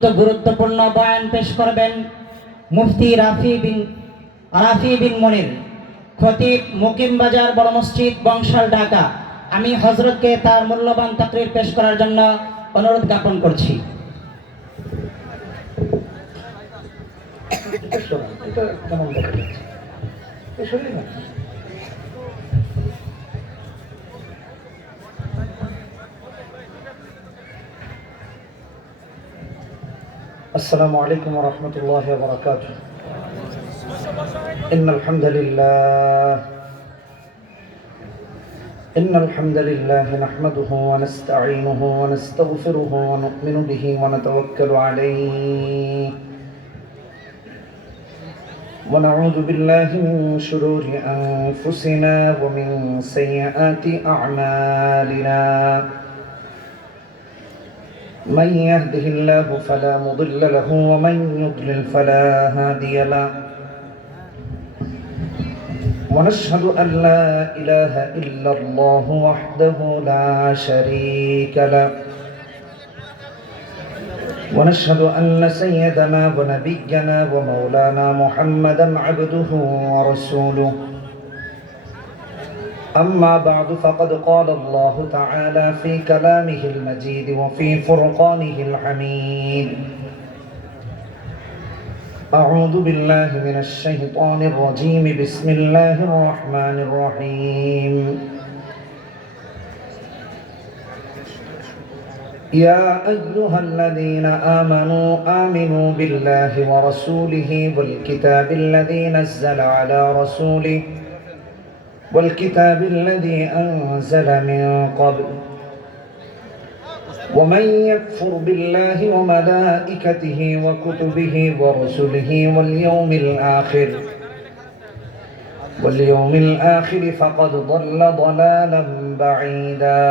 গুরুত্বপূর্ণ বয়ান পেশ করবেন মুফতি রাফি বিন মনির, খতিব মুকিম বাজার বড় মসজিদ, বংশাল, ঢাকা। আমি হযরতকে তার মূল্যবান তাকরীর পেশ করার জন্য অনুরোধ জ্ঞাপন করছি। السلام عليكم ورحمة الله وبركاته. إن الحمد لله نحمده ونستعينه ونستغفره ونؤمن به ونتوكل عليه ونعوذ بالله من شرور أنفسنا ومن سيئات أعمالنا. من يهده الله فلا مضل له ومن يضلل فلا هادي له. ونشهد أن لا إله إلا الله وحده لا شريك له. ونشهد أن سيدنا ونبينا ومولانا محمدا عبده ورسوله. أما بعد فقد قال الله تعالى في كلامه المجيد وفي فرقانه الحميد. أعوذ بالله من الشيطان الرجيم. بسم الله الرحمن الرحيم. يا أيها الذين آمنوا بالله ورسوله والكتاب الذي نزل على رسوله والكتاب الذي أنزل من قبل ومن يكفر بالله وملائكته وكتبه ورسله واليوم الآخر فقد ضل ضلالا بعيدا.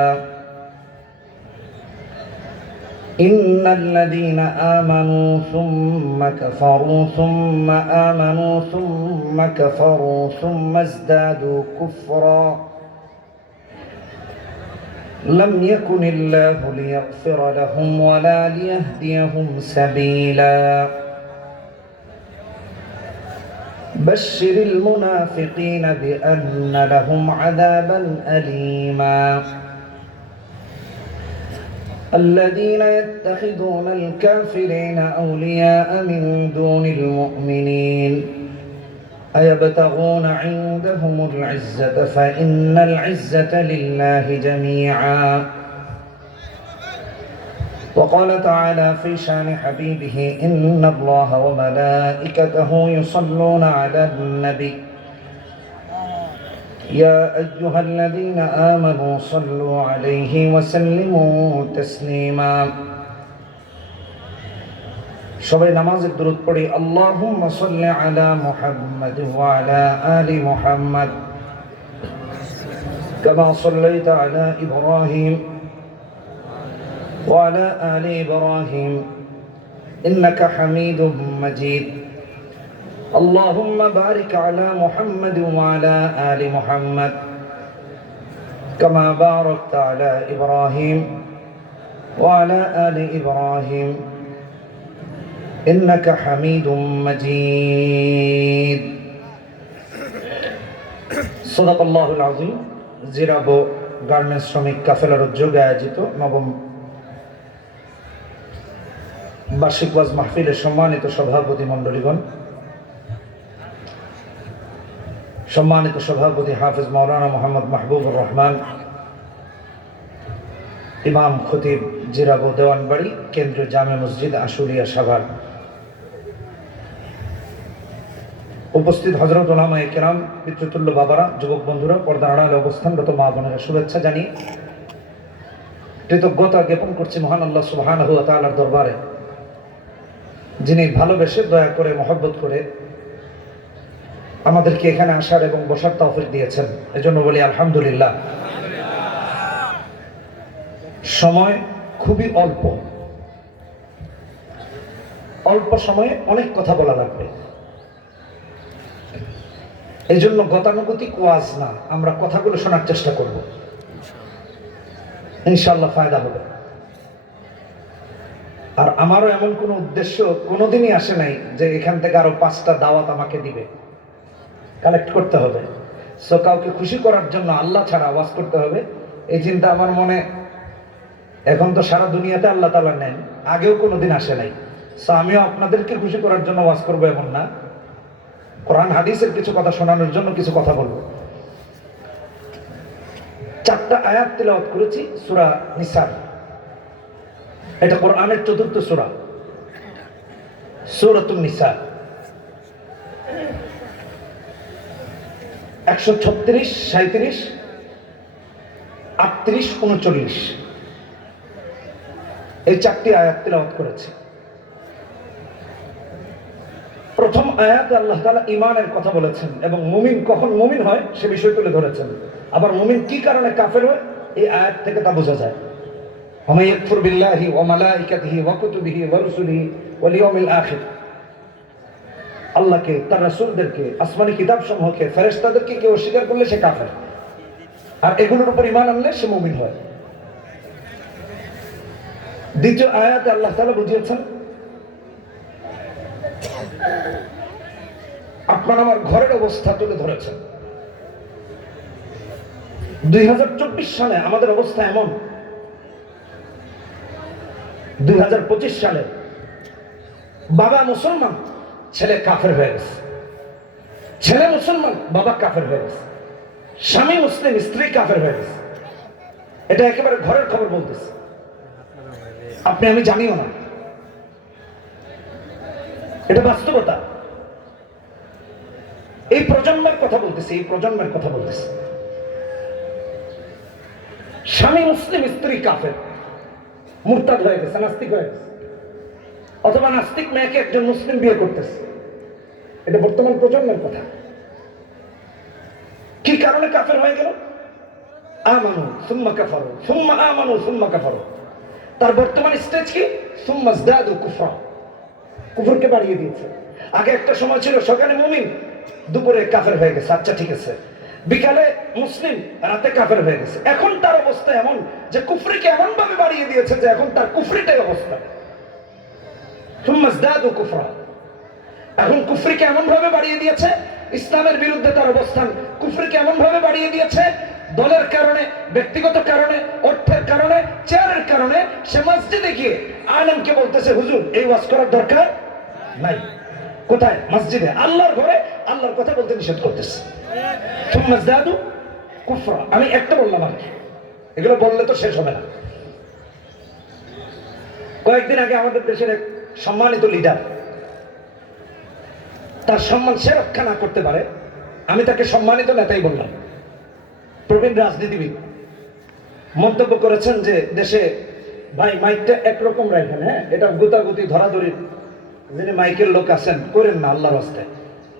إن الذين آمنوا ثم كفروا ثم آمنوا ثم كفروا ثم ازدادوا كفرا لم يكن الله ليغفر لهم ولا ليهديهم سبيلا. بشر المنافقين بأن لهم عذابا أليما. الذين يتخذون الكافرين أولياء من دون المؤمنين أيبتغون عندهم العزة فإن العزة لله جميعا. وقال تعالى في شان حبيبه إن الله وملائكته يصلون على النبي يا أيها الذين آمنوا صلوا عليه وسلموا تسليما. সবাই নামাজের দরুদ পড়ি। আল্লাহুম্মা সাল্লি আলা মুহাম্মাদ ওয়া আলা আলি মুহাম্মাদ কামা সাল্লাইতা আলা ইব্রাহিম ওয়া আলা আলি ইব্রাহিম ইন্নাকা হামিদুম মাজিদ. اللهم بارك على محمد وعلى آل محمد كما باركت على إبراهيم وعلى آل إبراهيم إنك حميد مجيد. صدق الله العظيم. জিরাবো গার্মেন্টস শ্রমিক কাফেলার উদ্যোগে আয়োজিত নবম বার্ষিক ওয়াজ মাহফিলের সম্মানিত সভাপতি মণ্ডলীগণ, সম্মানিত সভাপতি হাফেজ মাওলানা মোহাম্মদ মাহবুবুর রহমান, ইমাম খতিব জিরাবো দেওয়ানবাড়ি কেন্দ্রীয় জামে মসজিদ আশুলিয়া সাভার, উপস্থিত হযরত উলামায়ে কেরাম, পিতৃতুল্য বাবারা, যুবক বন্ধুরা, পর্দার আড়ালে অবস্থানরত মা বোনেরা, শুভেচ্ছা জানিয়ে কৃতজ্ঞতা জ্ঞাপন করছি মহান আল্লাহ সুবহানাহু ওয়া তাআলার দরবারে, যিনি ভালোবেসে দয়া করে মহব্বত করে আমাদেরকে এখানে আসার এবং বসার তৌফিক দিয়েছেন। এজন্য বলি আলহামদুলিল্লাহ। সময় খুবই অল্প সময়ে অনেক কথা বলা লাগবে। এই জন্য গতানুগতিক ওয়াজ না, আমরা কথাগুলো শোনার চেষ্টা করব, ইনশাআল্লাহ ফায়দা হবে। আর আমারও এমন কোনো উদ্দেশ্য কোনোদিনই আসে নাই যে এখান থেকে আরো 5টা দাওয়াত আমাকে দিবে, কালেক্ট করতে হবে। সো কাউকে খুশি করার জন্য আল্লাহ ছাড়া আওয়াজ করতে হবে, এই চিন্তা আমার মনে এখন তো সারা দুনিয়াতে আল্লাহ তাআলা নেন, আগেও কোনোদিন আসে নাই। সো আমিও আপনাদেরকে খুশি করার জন্য ওয়াজ করবো এমন না, কোরআন হাদিসের কিছু কথা শোনানোর জন্য কিছু কথা বলবো। 4টা আয়াত তেলাওয়াত করেছি সূরা নিসার। এটা কোরআনের 4th সূরা, সূরাতুন নিসা। 136, 37, 38, 39 এই 4টি আয়াত তেলাওয়াত করেছি। প্রথম আয়াতে আল্লাহ তাআলা ঈমানের কথা বলেছেন এবং মুমিন কখন মুমিন হয় সে বিষয় তুলে ধরেছেন। আবার মুমিন কি কারণে কাফের হয় এই আয়াত থেকে তা বোঝা যায়। ওয়া ইয়াকফুর বিল্লাহি ওয়া মালাইকাতিহি ওয়া কুতুবিহি ওয়া রুসুলিহি ওয়াল ইয়াউমিল আখির, আল্লাহকে, তার রাসূলদেরকে, আসমানি কিতাব সমূহকে, ফেরেশতাদেরকে কেউ অস্বীকার করলে সে কাফের, আর এগুলোর উপর ঈমান আনলে সে মুমিন হয়। দ্বিতীয় আয়াতে আল্লাহ তাআলা বুঝিয়েছেন আপনার আমার ঘরের অবস্থা তুলে ধরেছেন। 2024 সালে আমাদের অবস্থা এমন, 2025 সালে বাবা মুসলমান, ছেলে কাফের হয়ে গেছে, ছেলে মুসলমান, বাবা কাফের হয়ে গেছে, স্বামী মুসলিম, স্ত্রী কাফের হয়ে গেছে। এটা একেবারে ঘরের খবর বলতেছে, আপনি আমি জানিও না, এটা বাস্তবতা। এই প্রজন্মের কথা বলতেছি, এই প্রজন্মের কথা বলতেছি। স্বামী মুসলিম, স্ত্রী কাফের, মুরতাদ হয়ে গেছে, নাস্তিক হয়ে গেছে, অথবা নাস্তিক মেয়েকে একজন মুসলিম বিয়ে করতেছে। এটা বর্তমান প্রজন্মের কথা। কি কারণে কাফের হয়ে গেল? আমানু সুম্মা কাফারু সুম্মা আমানু সুম্মা কাফারু। তার বর্তমান স্টেজ কি? সুম্মা ইজদাদু কুফরা, কুফরকে বাড়িয়ে দিয়েছে। আগে একটা সময় ছিল সকালে মুমিন, দুপুরে কাফের হয়ে গেছে, আচ্ছা ঠিক আছে, বিকালে মুসলিম, রাতে কাফের হয়ে গেছে। এখন তার অবস্থা এমন যে কুফরিকে এমন ভাবে বাড়িয়ে দিয়েছে যে এখন তার কুফরিটাই অবস্থা। সুম্মা ইজদাদু কুফরা, এখন কুফরিকে এমন ভাবে বাড়িয়ে দিয়েছে, ইসলামের বিরুদ্ধে তার অবস্থান কুফরিকে এমন ভাবে বাড়িয়ে দিয়েছে, দলের কারণে, ব্যক্তিগত কারণে, অর্থের কারণে, চেয়ারের কারণে সে মসজিদে গিয়ে আলেমকে বলতেছে হুজুর এই ওয়াজ করার দরকার নাই। কোথায়? মসজিদে, আল্লাহর ঘরে আল্লাহর কথা বলতে নিষেধ করতেছে। সুম্মা ইজদাদু কুফরা। আমি একটা বললাম আর কি, এগুলো বললে তো শেষ হবে না। কয়েকদিন আগে আমাদের দেশের এক সম্মানিত লিডার, তার সম্মান সে রক্ষা না করতে পারে, আমি তাকে সম্মানিত নেতাই বললাম, প্রবীণ রাজনীতিবিদ, মন্তব্য করেছেন যে দেশে ভাই মাইকটা একরকম রাখেন, হ্যাঁ এটা গুতাগুতি ধরাধরি, যিনি মাইকের লোক আছেন করেন না আল্লাহর রাস্তায়,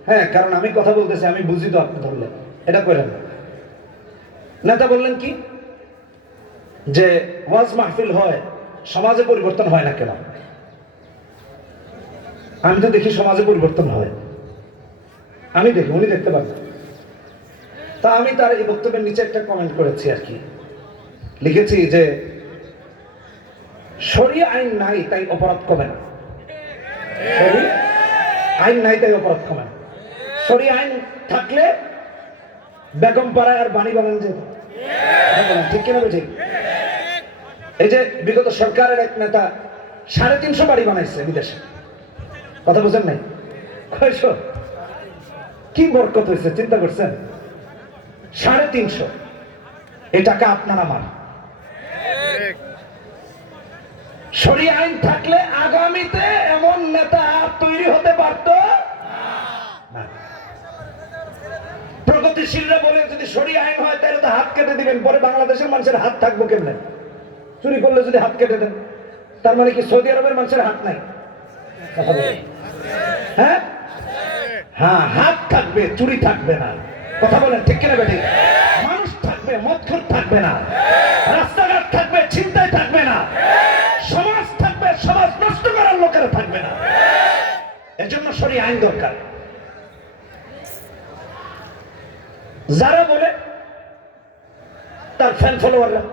হ্যাঁ কারণ আমি কথা বলতেছি, আমি বুঝি তো আপনি ধরলেন, এটা করেন না। নেতা বললেন কি যে ওয়াজ মাহফিল হয়, সমাজে পরিবর্তন হয় না কেন? আমি তো দেখি সমাজে পরিবর্তন হয়, আমি দেখি, উনি দেখতে পাবেন। তা আমি তার এই বক্তব্যের নিচে একটা কমেন্ট করেছি আর কি, লিখেছি যে শরীয়ত আইন নাই তাই অপরাধ কমে না, শরীয়ত আইন নাই তাই অপরাধ কমে না। শরীয়ত আইন থাকলে বেগম পাড়ায় আর বাণী বানান যেত, ঠিক কিনা? ঠিক। এই যে বিগত সরকারের এক নেতা 350 বাড়ি বানাইছে বিদেশে, কথা বুঝেন নাই? কয়শো? কি বরকত হয়েছে চিন্তা করছেন? 350। এই টাকা আপনার আমার। শরীয়ত আইন থাকলে আগামীতে এমন নেতা আর তৈরি হতে পারত না। প্রগতিশীলরা বলে যদি শরীয়ত আইন হয় তাহলে তো হাত কেটে দিবেন, পরে বাংলাদেশের মানুষের হাত থাকবো কেমনে? চুরি করলে যদি হাত কেটে দেন, তার মানে কি সৌদি আরবের মানুষের হাত নাই? হ্যাঁ হ্যাঁ, হাত থাকবে, চুরি থাকবে না, কথা বলেন ঠিক কিনা বেঠিক? মানুষ থাকবে, মদখোর থাকবে না, রাস্তাঘাট থাকবে, ছিনতাই থাকবে না, সমাজ থাকবে, সমাজ নষ্ট করার লোকেরা থাকবে না। এজন্য শরীয়ত আইন দরকার। যারা বলে তার ফ্যান ফলোয়াররা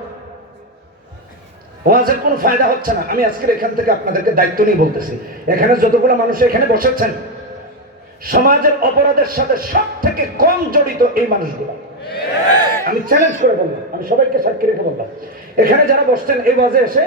ওয়াজের কোনো ফায়দা হচ্ছে না। আমি আজকে এখান থেকে আপনাদেরকে দায়িত্ব নিয়ে বলতেছি, এখানে যতগুলো মানুষ এখানে বসেছেন, সমাজের অপরাধের সাথে সব থেকে কম জড়িত এই মানুষগুলো। আমি চ্যালেঞ্জ করে বললাম, আমি সবাইকে সাক্ষী রেখে বললাম, এখানে যারা বসছেন এই ওয়াজে এসে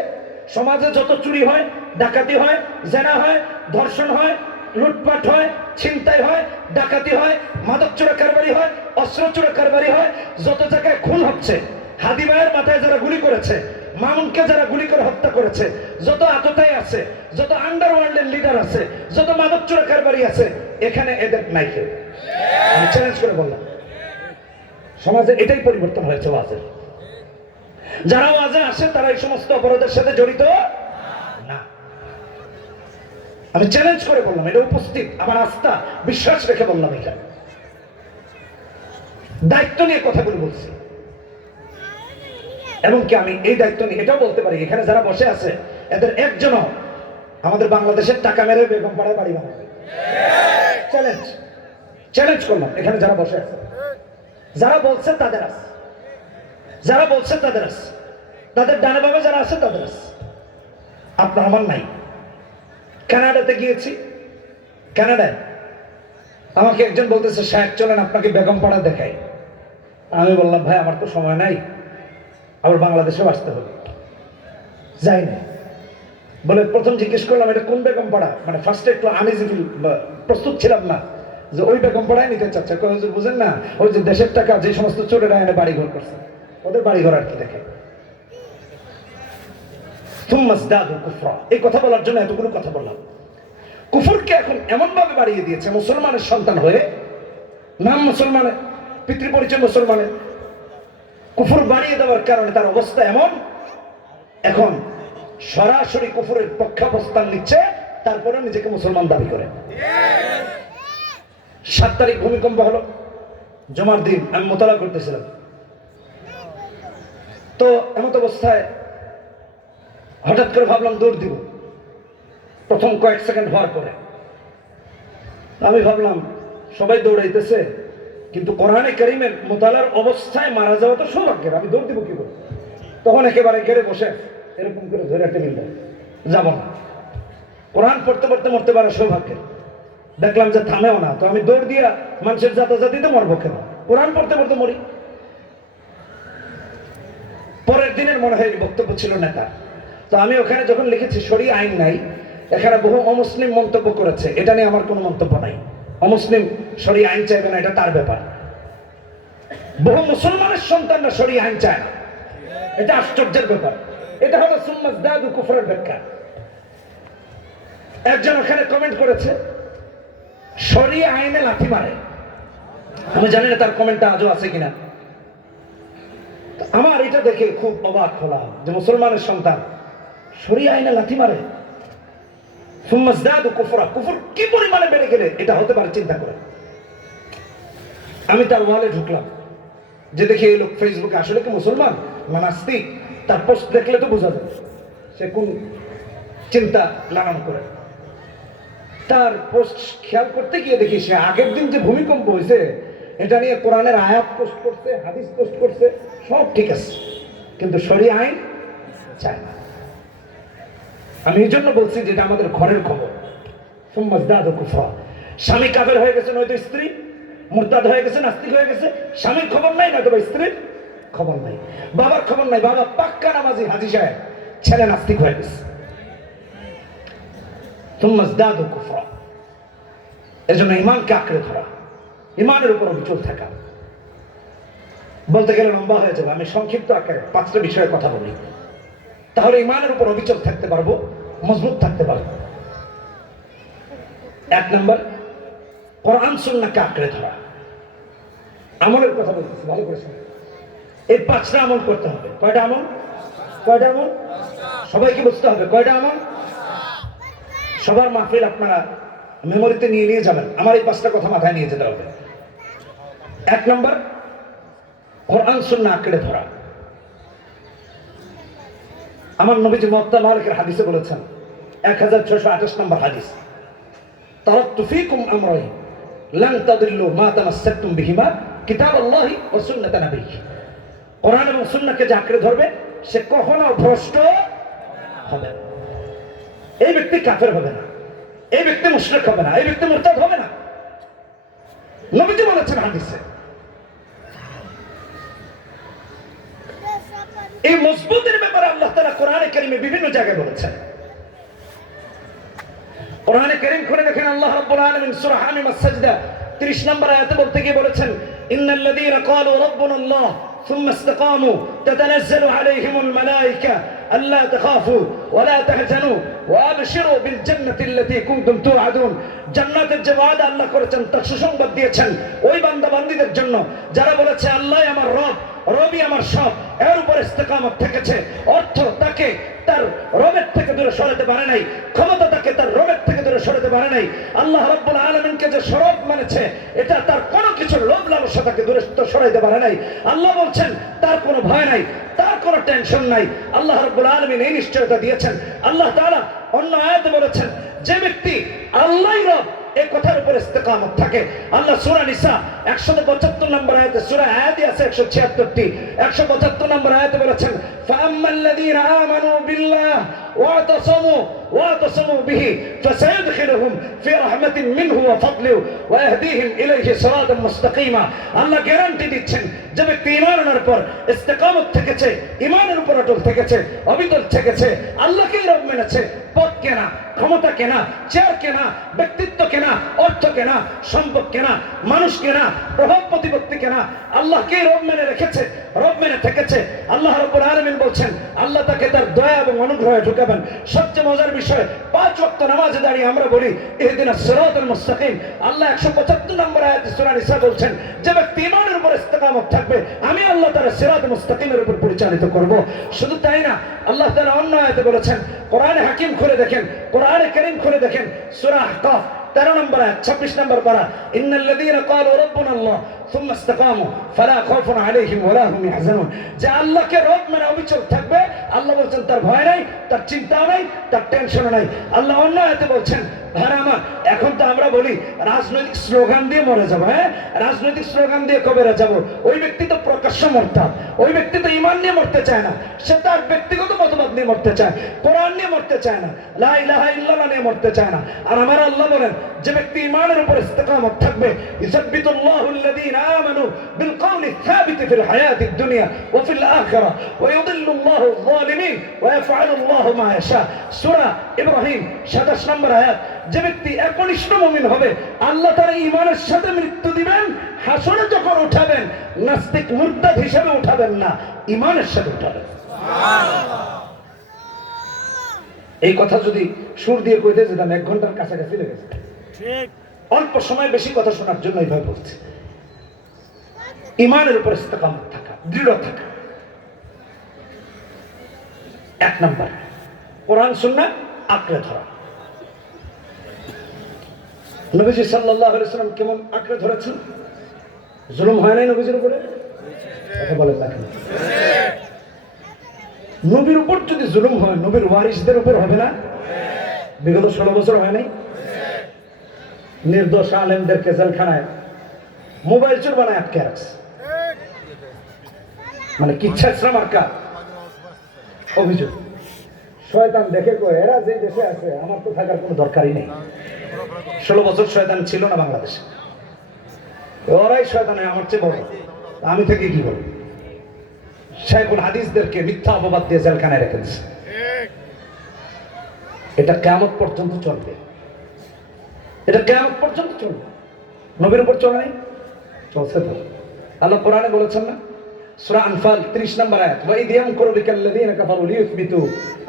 সমাজে যত চুরি হয়, ডাকাতি হয়, জেনা হয়, ধর্ষণ হয়, লুটপাট হয়, ছিনতাই হয়, ডাকাতি হয়, মাদক চোরা কারবারি হয়, অস্ত্র চোরা কারবারি হয়, যত জায়গায় খুন হচ্ছে, হাদি ভাইয়ের মাথায় যারা গুলি করেছে, মামুনকে যারা গুলি করে হত্যা করেছে, যত আততাই আছে, যত আন্ডারওয়ার্ল্ডের লিডার আছে, যত মাদক চোরা কারবারি আছে, এখানে এদের নাই কেউ। আমি চ্যালেঞ্জ করে বললাম, সমাজে এটাই পরিবর্তন হয়েছে ওয়াজের। যারা ওয়াজে আসে তারা এই সমস্ত অপরাধের সাথে জড়িত না। আমি চ্যালেঞ্জ করে বললাম, এটা উপস্থিত, আমার আস্থা বিশ্বাস রেখে বললাম, এটা দায়িত্ব নিয়ে কথাগুলো বলছি। এবং কি আমি এই দায়িত্ব নিয়ে এটাও বলতে পারি, এখানে যারা বসে আছে এদের একজনও আমাদের বাংলাদেশের টাকা মেরে বেগম পাড়ায় বাড়ি বানাবে। চ্যালেঞ্জ চ্যালেঞ্জ করলাম, এখানে যারা বসে আছে, যারা বলছে তাদের আছে, যারা বলছে তাদের আছে, তাদের ডানে বামে যারা আছে তাদের আছে, আপনার আমার নাই। কানাডাতে গিয়েছি, কানাডায় আমাকে একজন বলতেছে, সাহেব চলেন আপনাকে বেগম পাড়া দেখাই। আমি বললাম, ভাই আমার তো সময় নাই, আবার বাংলাদেশেও আসতে হবে, যাই না। বলে প্রথম জিজ্ঞেস করলাম এটা কোন বেগম পাড়া, মানে ফার্স্টে একটু আনইজি প্রস্তুত ছিলাম না যে ওই বেগম পাড়ায় নিতে চাচ্ছে। হুজুর বুঝেন না, ওই যে দেশের টাকা যে সমস্ত চোরেরা এনে বাড়ি ঘর করছে, ওদের বাড়ি ঘর আর কি দেখে। এই কথা বলার জন্য এতগুলো কথা বললাম। কুফরকে এখন এমন ভাবে বাড়িয়ে দিয়েছে, মুসলমানের সন্তান হয়ে, নাম মুসলমানের, পিতৃ পরিচয় মুসলমানের, কুফর বাড়িয়ে দেওয়ার কারণে তার অবস্থা এমন, এখন সরাসরি কুফরের পক্ষাবস্থান নিচ্ছে, তারপরে নিজেকে মুসলমান দাবি করে। 7 তারিখ ভূমিকম্প হলো, জমার দিন আমি মোতালা করতেছিলাম, তো এমত অবস্থায় হঠাৎ করে ভাবলাম দৌড় দিব। প্রথম কয়েক সেকেন্ড হওয়ার পরে আমি ভাবলাম সবাই দৌড়াইতেছে, কিন্তু কোরআনে কারীমের মোতালার অবস্থায় মারা যাওয়া তো সৌভাগ্যের, আমি দৌড় দিব কি করে? তখন একেবারে ঘেরে বসে এরকম করে ধরে টেবিলটা, যাব না, কোরআন পড়তে পড়তে মরতে পারে সৌভাগ্যের। দেখলাম যে থামেও না, তো আমি দৌড় দিয়া মানুষের জাতাজাতিতে মরবো কেন, কোরআন পড়তে পড়তে মরি। পরের দিনের মনে হয় বক্তব্য ছিল নেতা, তো আমি ওখানে যখন লিখেছি শরীয়ত আইন নাই, এখানে বহু অমুসলিম মন্তব্য করেছে, এটা নিয়ে আমার কোনো মন্তব্য নাই। অমুসলিম শরীয়ত আইন চাইবে না, এটা তার ব্যাপার। বহু মুসলমানের সন্তানরা শরীয়ত আইন চায় না, এটা আশ্চর্যের ব্যাপার। এটা হলো সুম্মাজদাদু কুফরের ব্যাখ্যা। একজন ওখানে কমেন্ট করেছে শরীয়ত আইনে লাথি মারে, আমি জানি না তার কমেন্টটা আজও আছে কিনা। আমার এটা দেখে খুব অবাক হলাম যে মুসলমানের সন্তান শরীয়ত আইনে লাথি মারে। সুম্মাজদাদু কুফরা, কুফর কি পরিমাণে বেড়ে গেলে এটা হতে পারে চিন্তা করে। আমি তার ওয়ালে ঢুকলাম, যে দেখি এই লোক ফেসবুকে আসলে কি মুসলমান না নাস্তিক, তার পোস্ট দেখলে তো বোঝা যায় সে কোন চিন্তা লালন করে। তার পোস্ট খেয়াল করতে গিয়ে দেখি সে আগের দিন যে ভূমিকম্প হয়েছে এটা নিয়ে কোরআনের আয়াত পোস্ট করছে, হাদিস পোস্ট করছে, সব ঠিক আছে, কিন্তু শরীয়ত আইন চায় না। আমি এই জন্য বলছি যে এটা আমাদের ঘরের খবর। সুম্মাজদাদু কুফরা, স্বামী কাফের হয়ে গেছে, নয়তো স্ত্রী মুরতাদ হয়ে গেছে, নাস্তিক হয়ে গেছে, স্বামীর খবর নাই, নয়তো স্ত্রীর খবর নাই, বাবার খবর নাই, বাবা পাক্কা নামাজি হাজি সাহেব, ছেলে নাস্তিক হয়ে গেছে। সুম্মাজদাদু কুফরা, এজন্য ঈমানকে আঁকড়ে ধরা, ঈমানের উপর অবিচল থাকা। বলতে গেলে লম্বা হয়ে যাবে, আমি সংক্ষিপ্ত আকারে 5টা বিষয়ে কথা বলি, তাহলে ঈমানের উপর অবিচল থাকতে পারবো, মজবুত থাকতে পারবো। 1 নম্বর, কোরআন সুন্নাহকে আঁকড়ে ধরা। আমলের কথা বলতেছি, ভালো করে শুনুন। এই 5টা আমল করতে হবে। কয়টা আমল? কয়টা আমল? সবাইকে বুঝতে হবে কয়টা আমল। সবার মাহফিল আপনারা মেমোরিতে নিয়ে নিয়ে যাবেন, আমার এই 5টা কথা মাথায় নিয়ে যেতে হবে। 1 নম্বর, কোরআন সুন্নাহ আঁকড়ে ধরা। আমার নবীজি মুওয়াত্তা মালিকের হাদিসে বলেছেন, 1628 নম্বর হাদিস, তারাকতু ফীকুম আমরাইন লান তাদিল্লু মা তামাসসাকতুম বিহিমা কিতাবাল্লাহি ওয়া সুন্নাত নবিয়্যি। কোরআন এবং সুন্নাহকে যে আঁকড়ে ধরবে সে কখনো ভ্রষ্ট হবে না। এই ব্যক্তি কাফের হবে না, এই ব্যক্তি মুশরিক হবে না, এই ব্যক্তি মুরতাদ হবে না। নবীজি বলেছেন হাদিসে। এই মজবুতের ব্যাপারে আল্লাহ তাআলা কোরআনে কারীমে বিভিন্ন জায়গায় বলেছেন। কোরআনে কারীম খুলে দেখেন, আল্লাহ রাব্বুল আলামিন সূরা হামিম আস-সাজদা 30 নম্বর আয়াতে বলতে গিয়ে বলেছেন, ইন্নাল্লাযীনা ক্বালু রাব্বুনাল্লাহ ثم استقاموا تتنزل عليهم الملائكة ألا تخافوا ولا تحزنوا وأبشروا بالجنة التي كنتم توعدون। জান্নাতের যে ওয়াদা আল্লাহ করেছেন তার সুসংবাদ দিয়েছেন ওই বান্দা বান্দীদের জন্য যারা বলেছে আল্লাহই আমার রব, রবই আমার সব, এর উপর ইস্তেকামত থেকেছে। অর্থ তাকে তার রবের থেকে দূরে সরাতে পারে নাই, ক্ষমতা তাকে তার রবের থেকে দূরে সরাতে পারে নাই। আল্লাহ রাব্বুল আলামিনকে যে শরব মানেছে এটা তার কোনো কিছু লোভ লালসা তাকে দূরে সরাইতে পারে নাই। আল্লাহ বলছেন তার কোনো ভয় নাই, তার কোনো টেনশন নাই। আল্লাহ রাব্বুল আলামিন এই নিশ্চয়তা দিয়েছেন। আল্লাহ তাআলা অন্য আয়াতে বলেছেন যে ব্যক্তি আল্লাহই রব এই কথার উপর ইস্তেকামত থাকে। আল্লাহ সূরা নিসা 175 নম্বর আয়াতে, সূরা আয়াতই আছে 176টি, 175 নম্বর আয়াতে বলেছেন, ফাআম্মাল্লাযীনা আমানু বিল্লাহ ওয়াতাসামু বিহি ফাসায়াদখিলুহুম ফি রাহমাতিন মিনহু ওয়া ফাদলিহি ওয়া ইয়াহদিহিম ইলাইহি সিরাতাম মুস্তাকিমা। আল্লাহ গ্যারান্টি দিচ্ছেন যে ব্যক্তি ঈমান আনার পর ইস্তেকামত থেকেছে, ঈমানের উপর অটল থেকেছে, অবিচল থেকেছে, আল্লাহকেই রব মেনেছে, পথ কেনা, ক্ষমতা কেনা, চেয়ার কেনা, ব্যক্তিত্ব কেনা, অর্থ কেনা, সম্পদ কেনা, মানুষ কেনা, প্রভাব প্রতিপত্তি কেনা, আল্লাহকে রব মেনে রেখেছে, রব মেনে থেকেছে। আল্লাহ রাব্বুল আলামিন বলছেন আল্লাহ তাকে তার দয়া এবং অনুগ্রহে ঢুকাবেন। সবচেয়ে মজার বিষয়, 5 ওয়াক্ত নামাজে দাঁড়িয়ে আমরা বলি ইহদিনাস সিরাতাল মুস্তাকিম। আল্লাহ 175 নম্বর আয়াতে সূরা নিসা বলছেন যে ব্যক্তি ঈমানের উপর ইস্তেকামত থাকবে আমি আল্লাহ তাআলা সিরাত মুস্তাকিমের উপর পরিচালিত করব। শুধু তাই না, আল্লাহ তাআলা অন্য আয়াতে বলেছেন, কোরআনে হাকিম খুলে দেখেন, কোরআনে কারীম খুলে দেখেন, সূরা আহকাফ 13 নম্বর আয়াত 26 নম্বর পারা, ইন্নাল্লাযীনা ক্বালু রাব্বুনাল্লাহ সুম্মা ইসতাকামু ফালা খাউফুন আলাইহিম ওয়ালা হুম ইয়াহজানুন। যে আল্লাহকে রব মানে অবিচল থাকবে, আল্লাহ বলছেন তার ভয় নাই, তার চিন্তা নাই, তার টেনশন নাই। আল্লাহ অন্য আয়াতে বলছেন, ভাই আমার এখন তো আমরা বলি রাজনৈতিক স্লোগান দিয়ে মরে যাবো। হ্যাঁ, রাজনৈতিক স্লোগান দিয়ে কবেরা যাব? ওই ব্যক্তি তো প্রকাশ্য মরতাম, ওই ব্যক্তি তো ঈমান নিয়ে মরতে চায় না, সে তার ব্যক্তিগত মতবাদ নিয়ে মরতে চায়, কোরআন নিয়ে মরতে চায় না, লা ইলাহা ইল্লাল্লাহ নিয়ে মরতে চায় না। আর আমার আল্লাহ বলেন যে ব্যক্তি ঈমানের উপর ইস্তেকামত থাকবে, ইসাব্বিতুল্লাহু আল্লাযীনা আমানু বিল কওলি সাবিত ফিল হায়াতিদ দুনিয়া ওয়া ফিল আখিরাহ ওয়া ইউদিল্লুল্লাহু আয-যালিমিন ওয়া ইয়াফআলুল্লাহু মা ইয়াশা। সূরা ইব্রাহিম 27 নম্বর আয়াত। যে ব্যক্তি একনিষ্ঠ মুমিন হবে আল্লাহ তার ঈমানের সাথে মৃত্যু দিবেন, হাসরে যখন উঠাবেন নাস্তিক মুরতাদ হিসেবে উঠাবেন না, ঈমানের সাথে উঠাবেন। এই কথা যদি সুর দিয়ে কইতে যেতাম 1 ঘন্টার কাছাকাছি লেগেছে। ঠিক, অল্প সময় বেশি কথা শোনার জন্য এইভাবে বলছি। ঈমানের উপর ইস্তেকামত থাকা, দৃঢ় থাকা 1 নাম্বার। কোরআন সুন্নাহ আঁকড়ে ধরা। নবীজি সাল্লাল্লাহু আলাইহি ওয়াসাল্লাম কেমন আঁকড়ে ধরেছেন? জুলুম হয় নাই নবীজির উপরে? কথা বলেন না কেন? নবীর উপর যদি জুলুম হয় নবীর ওয়ারিসদের উপর হবে না? বিগত 16 বছর হয় নাই? নির্দোষ আলেমদেরকে জেলখানায় মোবাইল চোর বানায় আটকে রাখছে, মানে কিচ্ছা মার্কা অভিযোগ। শয়তান দেখে কয় এরা যে দেশে আছে আমার তো থাকার কোনো দরকারই নেই। 16 বছর শয়তান ছিল না বাংলাদেশে, ওরাই শয়তান আমার চেয়ে বড়, আমি থেকে কি বলবো? শাইখুল হাদিসদেরকে মিথ্যা অপবাদ দিয়ে জেলখানায় রেখে দিচ্ছে। এটা কিয়ামত পর্যন্ত চলবে, এটা কিয়ামত পর্যন্ত চলবে। নবীর উপর চলে নাই? চলছে তো। আল্লাহ কোরআনে বলেছেন না, সূরা আনফাল 30 নম্বর আয়াত, ওয়া ইদ ইয়ামকুরু বিকাল্লাযীনা কাফারু লিইউসবিতু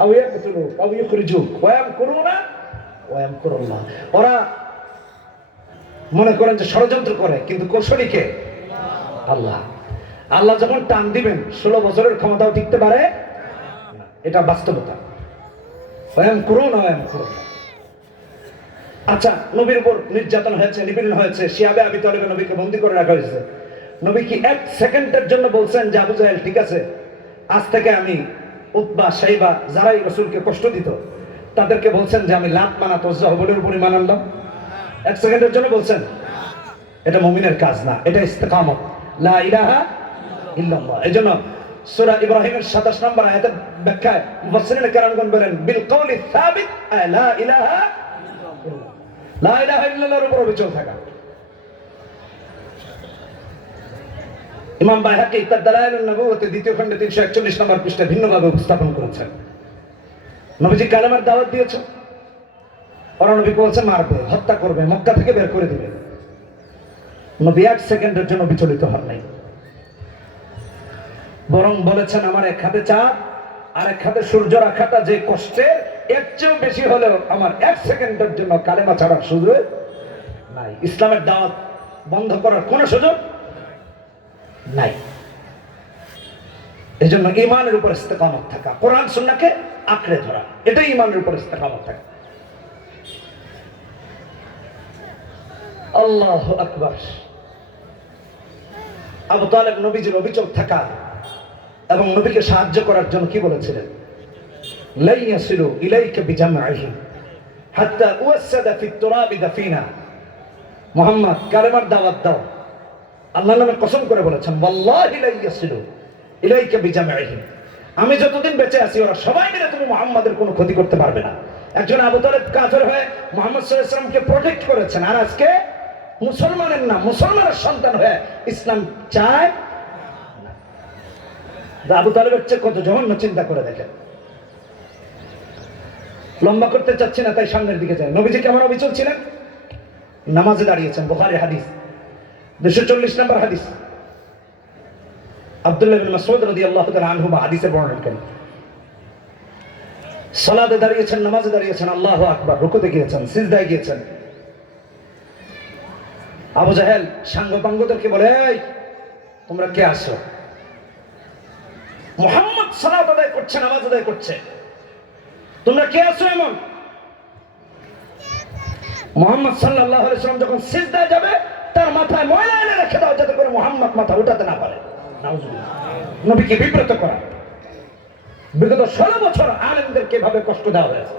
আও ইয়াকতুলু আও ইউখরিজুক ওয়া ইয়ামকুরুনা ওয়া ইয়ামকুরুল্লাহ। ওরা মনে করেন যে ষড়যন্ত্র করে, কিন্তু কৌশলী কে? আল্লাহ। আল্লাহ যখন টান দিবেন 16 বছরের ক্ষমতাও টিকতে পারে না, এটা বাস্তবতা। ওয়া ইয়ামকুরুনা ওয়া ইয়ামকুরুল্লাহ। আচ্ছা, নবীর উপর নির্যাতন হয়েছে, নিপীড়ন হয়েছে, শিয়াবে আবি তালেবে নবীকে বন্দী করে রাখা হয়েছে। নবী কি 1 সেকেন্ডের জন্য বলছেন যে আবু জাহেল ঠিক আছে, আজ থেকে আমি উতবা শাইবা যারাই রাসূলকে কষ্ট দিত তাদেরকে বলছেন যে আমি লাত মানাত ওজ্জা হবলের উপর ঈমান আনলাম? 1 সেকেন্ডের জন্য বলছেন? এটা মুমিনের কাজ না, এটা ইস্তেকামত, লা ইলাহা ইল্লাল্লাহ। এজন্য সূরা ইব্রাহিমের 27 নম্বর আয়াতের ব্যাখ্যায় মুফাসসিরিন কেরামগণ বলেন বিল কওলি সাবিত লা ইলাহা ইল্লাল্লাহ, লা ইলাহা ইল্লাল্লাহর উপর অবিচল থাকা। ইমাম বাইহাকী তার দালায়েলুন নবুওয়াতে দ্বিতীয় খণ্ডে 341 নম্বর পৃষ্ঠায় ভিন্নভাবে উপস্থাপন করেছেন। নবীজি কালেমার দাওয়াত দিয়েছে, ওরা নবী বলছে মারবে, হত্যা করবে, মক্কা থেকে বের করে দিবে। নবী 1 সেকেন্ডের জন্য বিচলিত হন নাই, বরং বলেছেন আমার এক হাতে চাঁদ আর এক হাতে সূর্য রাখাটা যে কষ্টের, এর চেয়েও বেশি হলেও আমার 1 সেকেন্ডের জন্য কালেমা ছাড়ার সুযোগ নাই। ইসলামের দাওয়াত বন্ধ করার কোনো সুযোগ নাই। এই জন্য ইমানের উপর ইস্তেকামত থাকা, কোরআন সুন্নাহকে আঁকড়ে ধরা, এটাই ইমানের উপর ইস্তেকামত থাকা। আল্লাহু আকবার। আবু তালেব নবীজির অবিচল থাকা এবং নবীকে সাহায্য করার জন্য কি বলেছিলেন? লা ইয়াসিলু ইলাইকা বিজামআহিম হাত্তা উওয়াসসাদা ফিত তুরাবি দাফিনা। মুহাম্মদ কালেমার দাওয়াত দাও, আল্লাহর নামে কসম করে বলেছেন ওয়াল্লাহি লা ইয়াসিলু ইলাইকা বিজামআহিম, আমি যতদিন বেঁচে আছি ওরা সবাই মিলে তুমি মুহাম্মাদের কোনো ক্ষতি করতে পারবে না। একজন আবু তালেব কাফের হয়ে মুহাম্মদ সাল্লাল্লাহু আলাইহি ওয়াসাল্লামকে প্রোটেক্ট করেছেন, আর আজকে মুসলমানের না, মুসলমানের সন্তান হয়ে ইসলাম চায় না। আবু তালেবের চেয়ে কত জঘন্য চিন্তা করে দেখেন। লম্বা করতে চাচ্ছি না, তাই সামনের দিকে যাই। নবীজি কেমন অবিচল ছিলেন? নামাজে দাঁড়িয়েছেন, বুখারী হাদিস 240 নম্বর হাদিস। আব্দুল্লাহ ইবনে মাসউদ রাদিয়াল্লাহু তাআলা আনহু হাদিসে বর্ণনা করেন, সালাতে দাঁড়িয়েছেন, নামাজে দাঁড়িয়েছেন, আল্লাহু আকবার, রুকুতে গিয়েছেন, সিজদায় গিয়েছেন। আবু জাহেল সাঙ্গপাঙ্গদেরকে বলে, এই তোমরা কে আসো? মুহাম্মদ সালাত আদায় করছে, নামাজ আদায় করছে, তোমরা কে আসো এমন? মুহাম্মদ সাল্লাল্লাহু আলাইহি ওয়াসাল্লাম যখন সিজদায় যাবে তার মাথায় ময়লা এনে রেখে দাও, যাতে করে মুহাম্মদ মাথা উঠাতে না পারে। নাউজুবিল্লাহ। নবীকে বিব্রত করা। বিগত 16 বছর আলেমদেরকে এভাবে কষ্ট দেওয়া হয়েছে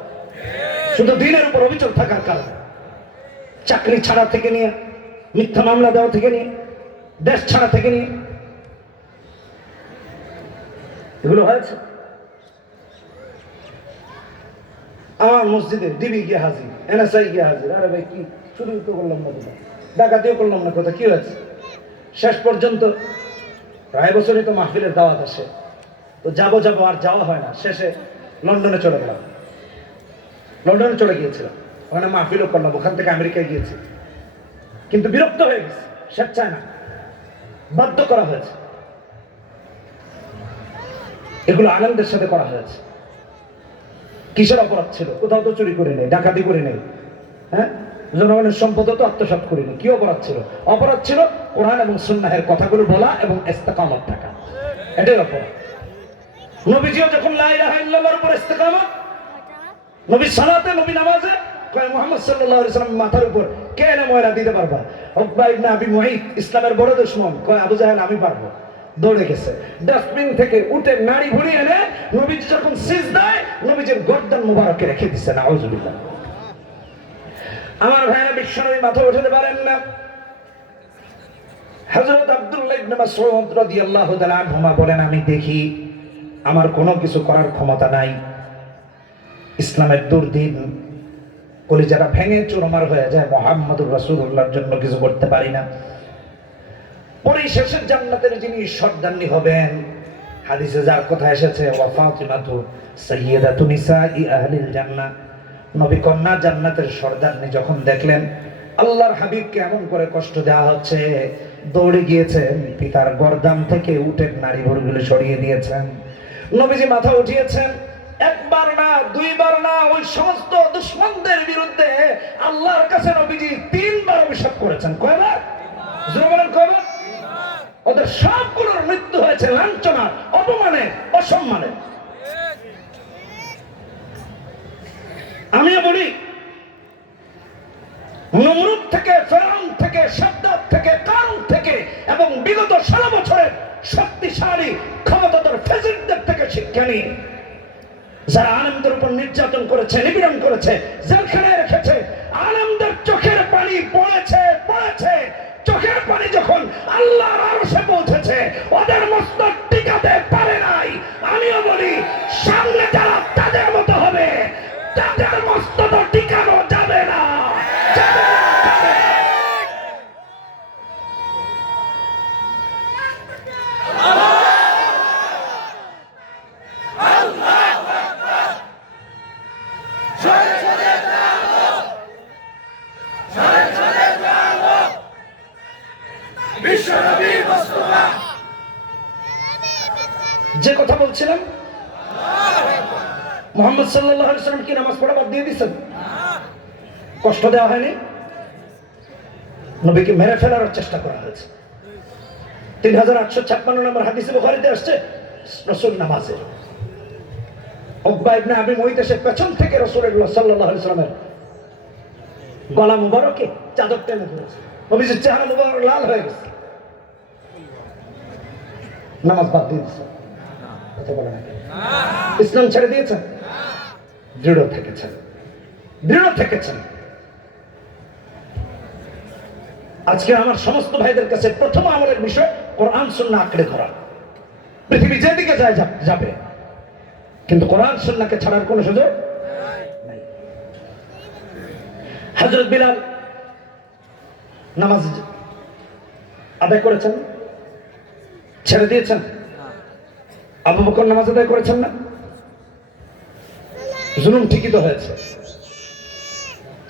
শুধু দিনের উপর অবিচল থাকার কারণে। চাকরি ছাড়া থেকে নিয়ে, মিথ্যা মামলা দেওয়া থেকে নিয়ে, দেশ ছাড়া থেকে নিয়ে, এগুলো হয়েছে। আমার মসজিদে ডিবি গিয়ে হাজির, এনএসআই গিয়ে হাজির। আরে ভাই কি চুরি তো করলাম না, কোথায় ডাকাতিও করলাম না, কোথায় কি হয়েছে? শেষ পর্যন্ত প্রায় বছরই তো মাহফিলের দাওয়াত আসে, তো যাবো আর যাওয়া হয় না। শেষে লন্ডনে চলে গেলাম, লন্ডনে চলে গিয়েছিলাম, ওখানে মাহফিলও করলাম, ওখান থেকে আমেরিকায় গিয়েছি। কিন্তু বিরক্ত হয়ে গেছে, স্বেচ্ছায় না, বাধ্য করা হয়েছে। এগুলো আনন্দের সাথে করা হয়েছে। কিসের অপরাধ ছিল? কোথাও তো চুরি করে নেই, ডাকাতি করে নেই, হ্যাঁ, জনগণের সম্পদ তো আত্মসাৎ করিনি। কি অপরাধ ছিল? অপরাধ ছিল কোরআন এবং সুন্নাহের কথাগুলো বলা এবং ইস্তেকামত থাকা, এটাই অপরাধ। নবীজিও যখন লা ইলাহা ইল্লাল্লাহর উপর ইস্তেকামত, নবী সালাতে, নবী নামাজে, কয় মুহাম্মদ সাল্লাল্লাহু আলাইহি ওয়াসাল্লাম মাথার উপর কে এনে ময়লা দিতে পারবা? উকবা ইবনে আবি মুঈত, ইসলামের বড় দুশমন, কয় আবু জাহেল আমি পারবো। দৌড়ে গেছে, ডাস্টবিন থেকে উঠে নাড়ি ভুড়ি এনে নবীজি যখন সিজদায় নবীজির গর্দান মুবারকে রেখে দিচ্ছে। নাউজুবিল্লাহ। আমার ভাইরা বিশ্বনবী মাথা উঠাতে পারেন না। হযরত আব্দুল্লাহ ইবনে মাসউদ রাদিয়াল্লাহু তাআলা আনহুমা বলেন, আমি দেখি আমার কোনো কিছু করার ক্ষমতা নাই। ইসলামের দুর্দিন কলিজাটা ভেঙে চুরমার হয়ে যায়, মুহাম্মদুর রাসূলুল্লাহর জন্য কিছু করতে পারি না। পরিশেষে জান্নাতের যিনি সর্দারনি হবেন, হাদিসে যার কথা এসেছে, ওয়া ফাতিমাতু সাইয়্যিদাতু নিসাই আহলিল জান্নাহ, নবী কন্যা জান্নাতের সর্দারনি যখন দেখলেন আল্লাহর হাবিবকে এমন করে কষ্ট দেওয়া হচ্ছে, দৌড়ে গিয়েছেন, পিতার গর্দান থেকে উটের নাড়ি ভুঁড়িগুলো সরিয়ে দিয়েছেন। নবীজি মাথা উঠিয়েছেন, একবার না, দুইবার না, ওই সমস্ত দুশমনদের বিরুদ্ধে আল্লাহর কাছে নবীজি 3 বার অভিশাপ করেছেন। কয়বার? জোরে বলেন, কয়বার? ওদের সবগুলোর মৃত্যু হয়েছে লাঞ্ছনা, অপমানে, অসম্মানে। আমিও বলি, নমরুদ থেকে, ফেরাউন থেকে, শাদ্দাদ থেকে, কারুন থেকে এবং বিগত 16 বছরের শক্তিশালী ক্ষমতাধর ফেজিলদের থেকে শিক্ষা নিয়ে যারা আলেমদের উপর নির্যাতন করেছে, নিপীড়ন করেছে, জেলখানায় রেখেছে, আলেমদের চোখের পানি পড়েছে। চোখের পানি যখন আল্লাহর আরশে পৌঁছেছে, ওদের মস্তক টিকাতে পারে না। মুহাম্মদ সাল্লাল্লাহু আলাইহি ওয়াসাল্লাম কি নামাজ পড়া বাদ দিয়ে দিয়েছেন? কষ্ট দেওয়া হয়নি? নবীকে মেরে ফেলার চেষ্টা করা হয়েছে। 3856 নম্বর হাদিসে বুখারীতে আসছে রাসূল নামাজে উকবা ইবনে আবি মুইত এসে পেছন থেকে রাসূলুল্লাহ সাল্লাল্লাহু আলাইহি ওয়াসাল্লামের গলা মুবারকে চাদর টেনে ধরেছে। নবীজির চেহারা মুবারক লাল হয়ে গেছে। নামাজ বাদ দিয়ে দিয়েছে। কথা বলে না, ইসলাম ছেড়ে দিয়েছেন? দৃঢ় থেকেছেন, দৃঢ় থেকেছেন। আজকে আমার সমস্ত ভাইদের কাছে প্রথম আমলের বিষয় কোরআন সুন্নাহ আঁকড়ে ধরা। পৃথিবী যেদিকে যায় যাবে, কিন্তু কোরআন সুন্নাহকে ছাড়ার কোনো সুযোগ নাই। হযরত বিলাল নামাজ আদায় করেছেন, ছেড়ে দিয়েছেন? আবু বকর নামাজ আদায় করেছেন না? জুলুম ঠিকই তো হয়েছে।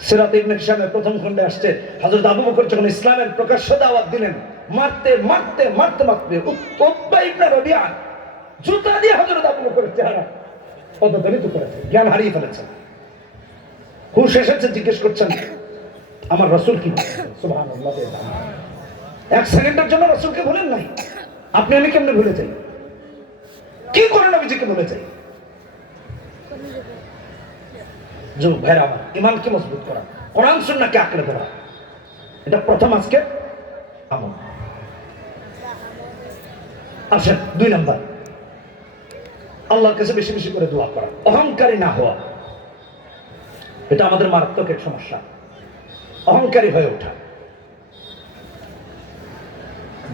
সিরাত ইবনে হিশামের প্রথম খণ্ডে আসছে হযরত আবু বকর যখন ইসলামের প্রকাশ্য দাওয়াত দিলেন, মারতে মারতে মারতে মারতে উতবা ইবনে রবিআ জুতা দিয়ে হযরত আবু বকরের চেহারা পদদলিত করেছে, জ্ঞান হারিয়ে ফেলেছেন। হুঁশ এসেছে, জিজ্ঞেস করছেন আমার রাসূল কি বলেছেন? সুবহানাল্লাহ। এক সেকেন্ডের জন্য রাসূলকে ভুলেন নাই। আপনি আমি কেমনে ভুলে যাই? কি করে নবীজিকে ভুলে যাই? যুবক ভাইরা আমার, ইমানকে মজবুত করা, কোরআন সুন্নাহকে আঁকড়ে ধরা, এটা প্রথম আজকে আমল। আসেন 2 নাম্বার, আল্লাহর কাছে বেশি বেশি করে দোয়া করা, অহংকারী না হওয়া। এটা আমাদের মারাত্মক এক সমস্যা, অহংকারী হয়ে ওঠা।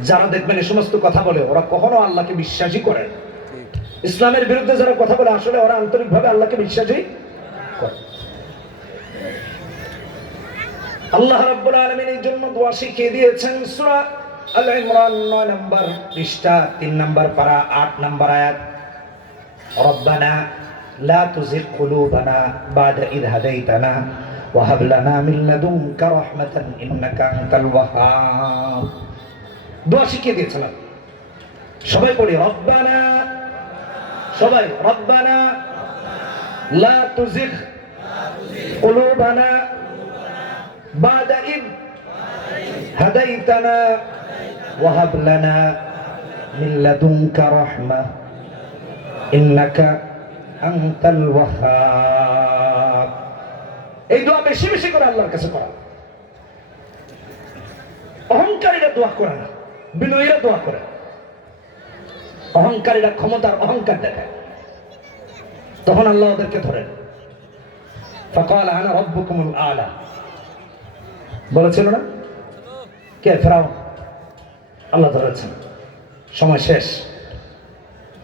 যারা দেখবেন এই সমস্ত কথা বলে, ওরা কখনো আল্লাহকে বিশ্বাসই করে না। ইসলামের বিরুদ্ধে যারা কথা বলে, আসলে ওরা আন্তরিকভাবে আল্লাহকে বিশ্বাসই করে। আল্লাহ রাব্বুল আলামিন এই জন্য দোয়া শিখিয়ে দিয়েছেন। সূরা আল ইমরান 9 নম্বর পৃষ্ঠা 3 নম্বর পারা 8 নম্বর আয়াত, রব্বানা লা তুযিগ কুলুবানা বা'দা ইয হাদাইতানা ওয়া হাব লানা মিন লাদুনকা রাহমাতান ইন্নাকা আনতাল ওয়াহ্হাব। দোয়া শিখিয়ে দিয়েছেন। সবাই পড়ি রব্বানা, সবাই রব্বানা লা তুযিগ কুলুবানা বা'দা ইয হাদাইতানা ওয়া হাব লানা মিন লাদুনকা রাহমা ইন্নাকা আনতাল ওয়াহ্হাব। এই দোয়া বেশি বেশি করে আল্লাহর কাছে করা। অহংকারীরা দোয়া করে না, বিনয়ীরা দোয়া করে। অহংকারীরা ক্ষমতার অহংকার দেখায়, তখন আল্লাহ ওদেরকে ধরেন। ফাকাল আনা রাব্বুকুমুল আলা বলেছিল না? কে? ফেরাউন। আল্লাহ ধরেছেন, সময় শেষ,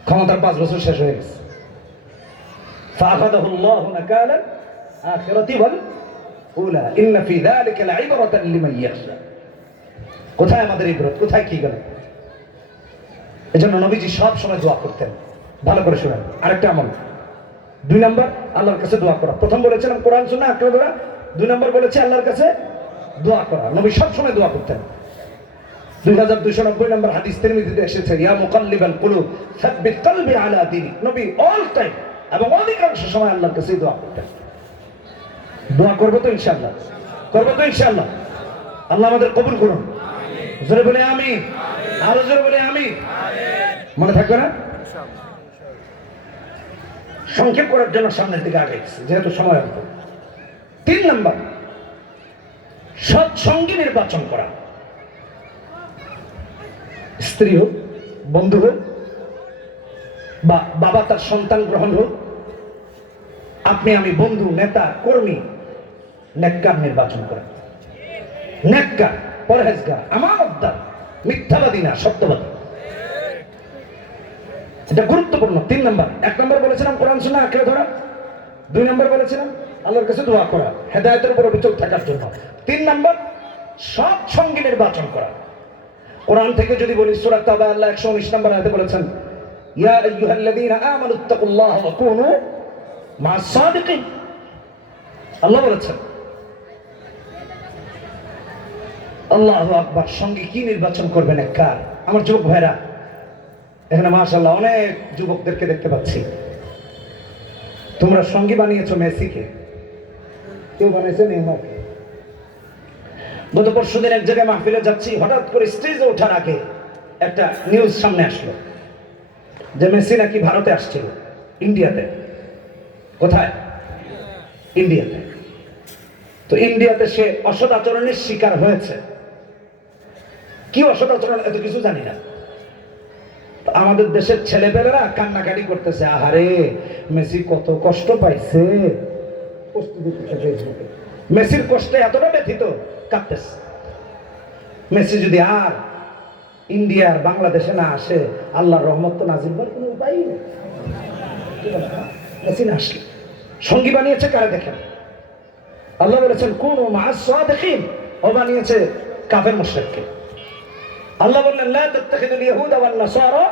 ক্ষমতার 5 বছর শেষ হয়ে গেছে। ফাআখাযাহুল্লাহু নাকালা আখিরাতি ওয়াল উলা ইন্না ফি যালিকা লাইবরাতান লিমান ইয়াখশা। কোথায় আমাদের ইবরত, কোথায় কি গেল? এজন্য নবীজি সব সময় দোয়া করতেন। ভালো করে শুনেন। আরেকটা আমল, 2 নাম্বার আল্লাহর কাছে দোয়া করা। প্রথম বলেছিলাম কোরআন সুন্নাহ আঁকড়ে ধরা, 2 নাম্বার বলেছি আল্লাহর কাছে দোয়া করা। নবী সব সময় দোয়া করতেন। 2290 নম্বর হাদিস তিরমিজিতে এসেছে, ইয়া মুকাল্লিবাল কুলুব সাব্বিত কলবি আলা দীনিক। নবী অল টাইম এবং অধিকাংশ সময় আল্লাহর কাছে দোয়া করতেন। দোয়া করবো তো ইনশাআল্লাহ, করবো তো ইনশাআল্লাহ। আল্লাহ আমাদের কবুল করুন। জোরে বলে আমিন, আরো জোরে বলে আমিন। মনে থাকবে না? সংক্ষেপ করার জন্য সামনের দিকে আগে যেহেতু সময় অল্প। 3 নাম্বার, সৎসঙ্গী নির্বাচন করা। স্ত্রী হোক, বন্ধু হোক, বা বাবা তার সন্তান গ্রহণ হোক, আপনি আমি বন্ধু, নেতা, কর্মী, নেককার নির্বাচন করেন। নেককার, পরহেজগার, আমানতদার, মিথ্যাবাদী না, সত্যবাদী। এটা গুরুত্বপূর্ণ। 3 নাম্বার। 1 নম্বর বলেছিলাম কোরআন সুন্নাহ আঁকড়ে ধরা, 2 নম্বর বলেছিলাম আল্লাহর কাছে দোয়া করা, হেদায়েতের উপর অবিচল থাকার জন্য। 3 নম্বর সৎ সঙ্গী নির্বাচন করা। কোরআন থেকে যদি বলি, সূরা তাওবা আল্লাহ 119 নম্বর আয়াতে বলেছেন, ইয়া আইয়ুহাল্লাযীনা আমানুত্তাকুল্লাহ ওয়া কুনু মা'আস সাদিকিন। আল্লাহ বলেছেন, আল্লাহু আকবার। সঙ্গী কি নির্বাচন করবেন? কার? আমার যুবক ভাইরা, এখানে মাশাআল্লাহ অনেক যুবকদেরকে দেখতে পাচ্ছি। তোমরা সঙ্গী বানিয়েছো মেসিকে, কেউ বানাইছে নেইমারকে। গত পরশুদিন এক জায়গায় মাহফিলে যাচ্ছি, হঠাৎ করে স্টেজে ওঠার আগে একটা নিউজ সামনে আসলো যে মেসি নাকি ভারতে আসছিল, ইন্ডিয়াতে। কোথায়? ইন্ডিয়াতে। তো ইন্ডিয়াতে সে অসৎ আচরণের শিকার হয়েছে। কি অসৎ আচরণ এত কিছু জানি না। আমাদের দেশের ছেলেপেলেরা কান্নাকাটি করতেছে, আহারে মেসি কত কষ্ট পাইছে, মেসির কষ্টে এতটা ব্যথিত, কাঁদতেছে। মেসি যদি আর ইন্ডিয়ার বাংলাদেশে না আসে, আল্লাহর রহমত তো নাজিল হওয়ার কোনো উপায় নেই। মেসি না আসলে সঙ্গী বানিয়েছে কারা দেখেন? আল্লাহ বলেছেন কোন মা'আস-সাদিকিন, ও বানিয়েছে কাফের মুশরিককে। আল্লাহ বললেন লা তাত্তাখিযুল ইয়াহুদা ওয়ান নাসারা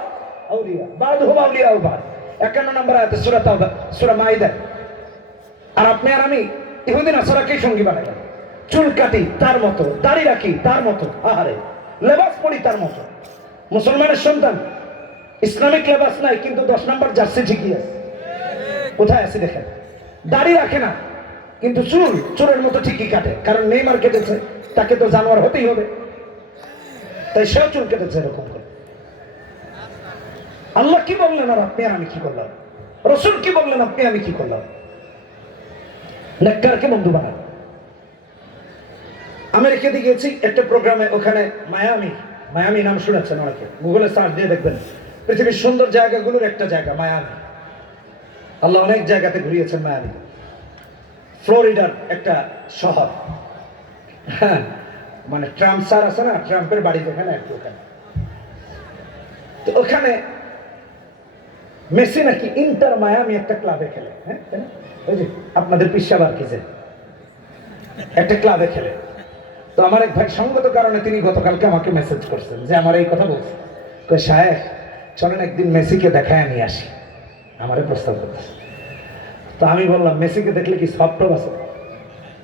আউলিয়া বা'দুহুম আউলিয়াউ বা'দ, 51 নম্বর আয়াতে সূরা তাওবা, সূরা মাইদা। আর আপনি আর আমি ইহুদি নাসারাকেই সঙ্গী বানাইলাম। চুল কাটি তার মতো, দাড়ি রাখি তার মতো, আহারে লেবাস পরি তার মতো। মুসলমানের সন্তান, ইসলামিক লেবাস নাই কিন্তু 10 নম্বর জার্সি ঠিকই আছে। কোথায় আছে দেখেন? দাড়ি রাখে না কিন্তু চুলের মতো ঠিকই কাটে, কারণ নেইমার কেটেছে, তাকে তো জানোয়ার হতেই হবে, তাই সেও চুল কেটেছে এরকম করে। আল্লাহ কি বললেন আর আপনি আর আমি কি করলাম? রসুল কি বললেন, আপনি আমি কি করলাম? নেককারকে বন্ধু বানান। আমেরিকাতে গিয়েছি একটা প্রোগ্রামে, ওখানে মায়ামি নাম শুনেছেন অনেকে, গুগলে সার্চ দিয়ে দেখবেন। পৃথিবীর সুন্দর জায়গাগুলোর একটা জায়গা মায়ামি। আল্লাহ অনেক জায়গাতে ঘুরিয়েছেন মায়ামি। ফ্লোরিডার একটা শহর, হ্যাঁ, মানে ট্রাম্প স্যার আছে না, ট্রাম্পের বাড়ি যেখানে, একটু ওখানে। তো ওখানে মেসি নাকি ইন্টার মায়ামি একটা ক্লাবে খেলে, হ্যাঁ, ওই যে আপনাদের পিসাবার কি যে একটা ক্লাবে খেলে। তো আমার এক ভাই সঙ্গত কারণে তিনি গতকালকে আমাকে মেসেজ করছেন যে আমার এই কথা বলছে, শায়েখ চলেন একদিন মেসিকে দেখায় নিয়ে আসি, আমারে প্রস্তাব করতেছে। তো আমি বললাম মেসিকে দেখলে কি সব টব আছে?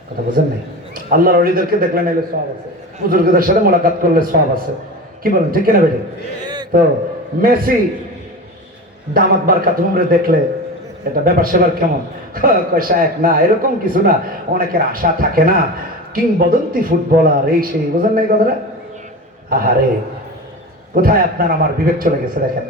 কথা বুঝেন নাই? আল্লাহর ওলিদেরকে দেখলে নাইলে সওয়াব আছে, বুজুর্গদের সাথে মোলাকাত করলে সওয়াব আছে। কি বলেন, ঠিক কিনা বেটি? তো মেসি দামাত বারকাত উমরে দেখলে এটা ব্যাপার সেবার কেমন? কয় শায়েখ না এরকম কিছু না, অনেকের আশা থাকে না, কিংবদন্তি ফুটবলার এই সেই, বুঝেন নাই কথাটা? আহারে কোথায় আপনার আমার বিবেক চলে গেছে দেখেন।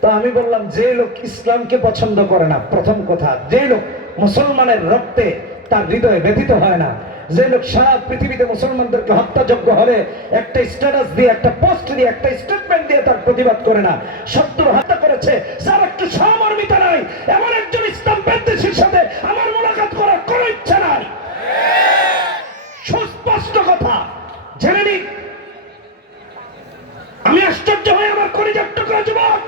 তো আমি বললাম যে লোক ইসলামকে পছন্দ করে না, প্রথম কথা, যে লোক মুসলমানের রক্তে তার হৃদয়ে ব্যথিত হয় না, যে লোক সারা পৃথিবীতে মুসলমানদেরকে হত্যাযোগ্য হলে একটা স্ট্যাটাস দিয়ে, একটা পোস্ট দিয়ে, একটা স্টেটমেন্ট দিয়ে তার প্রতিবাদ করে না, শত্রু হত্যা করেছে, যার একটু সহমর্মিতা নাই, এমন একজন ইসলাম বিদ্বেষীর সাথে আমার মোলাকাত করার কোনো ইচ্ছা নাই। সুস্পষ্ট কথা, জেনে নিন। আমি আশ্চর্য হয়ে আমার কলিজার টুকরা যুবক,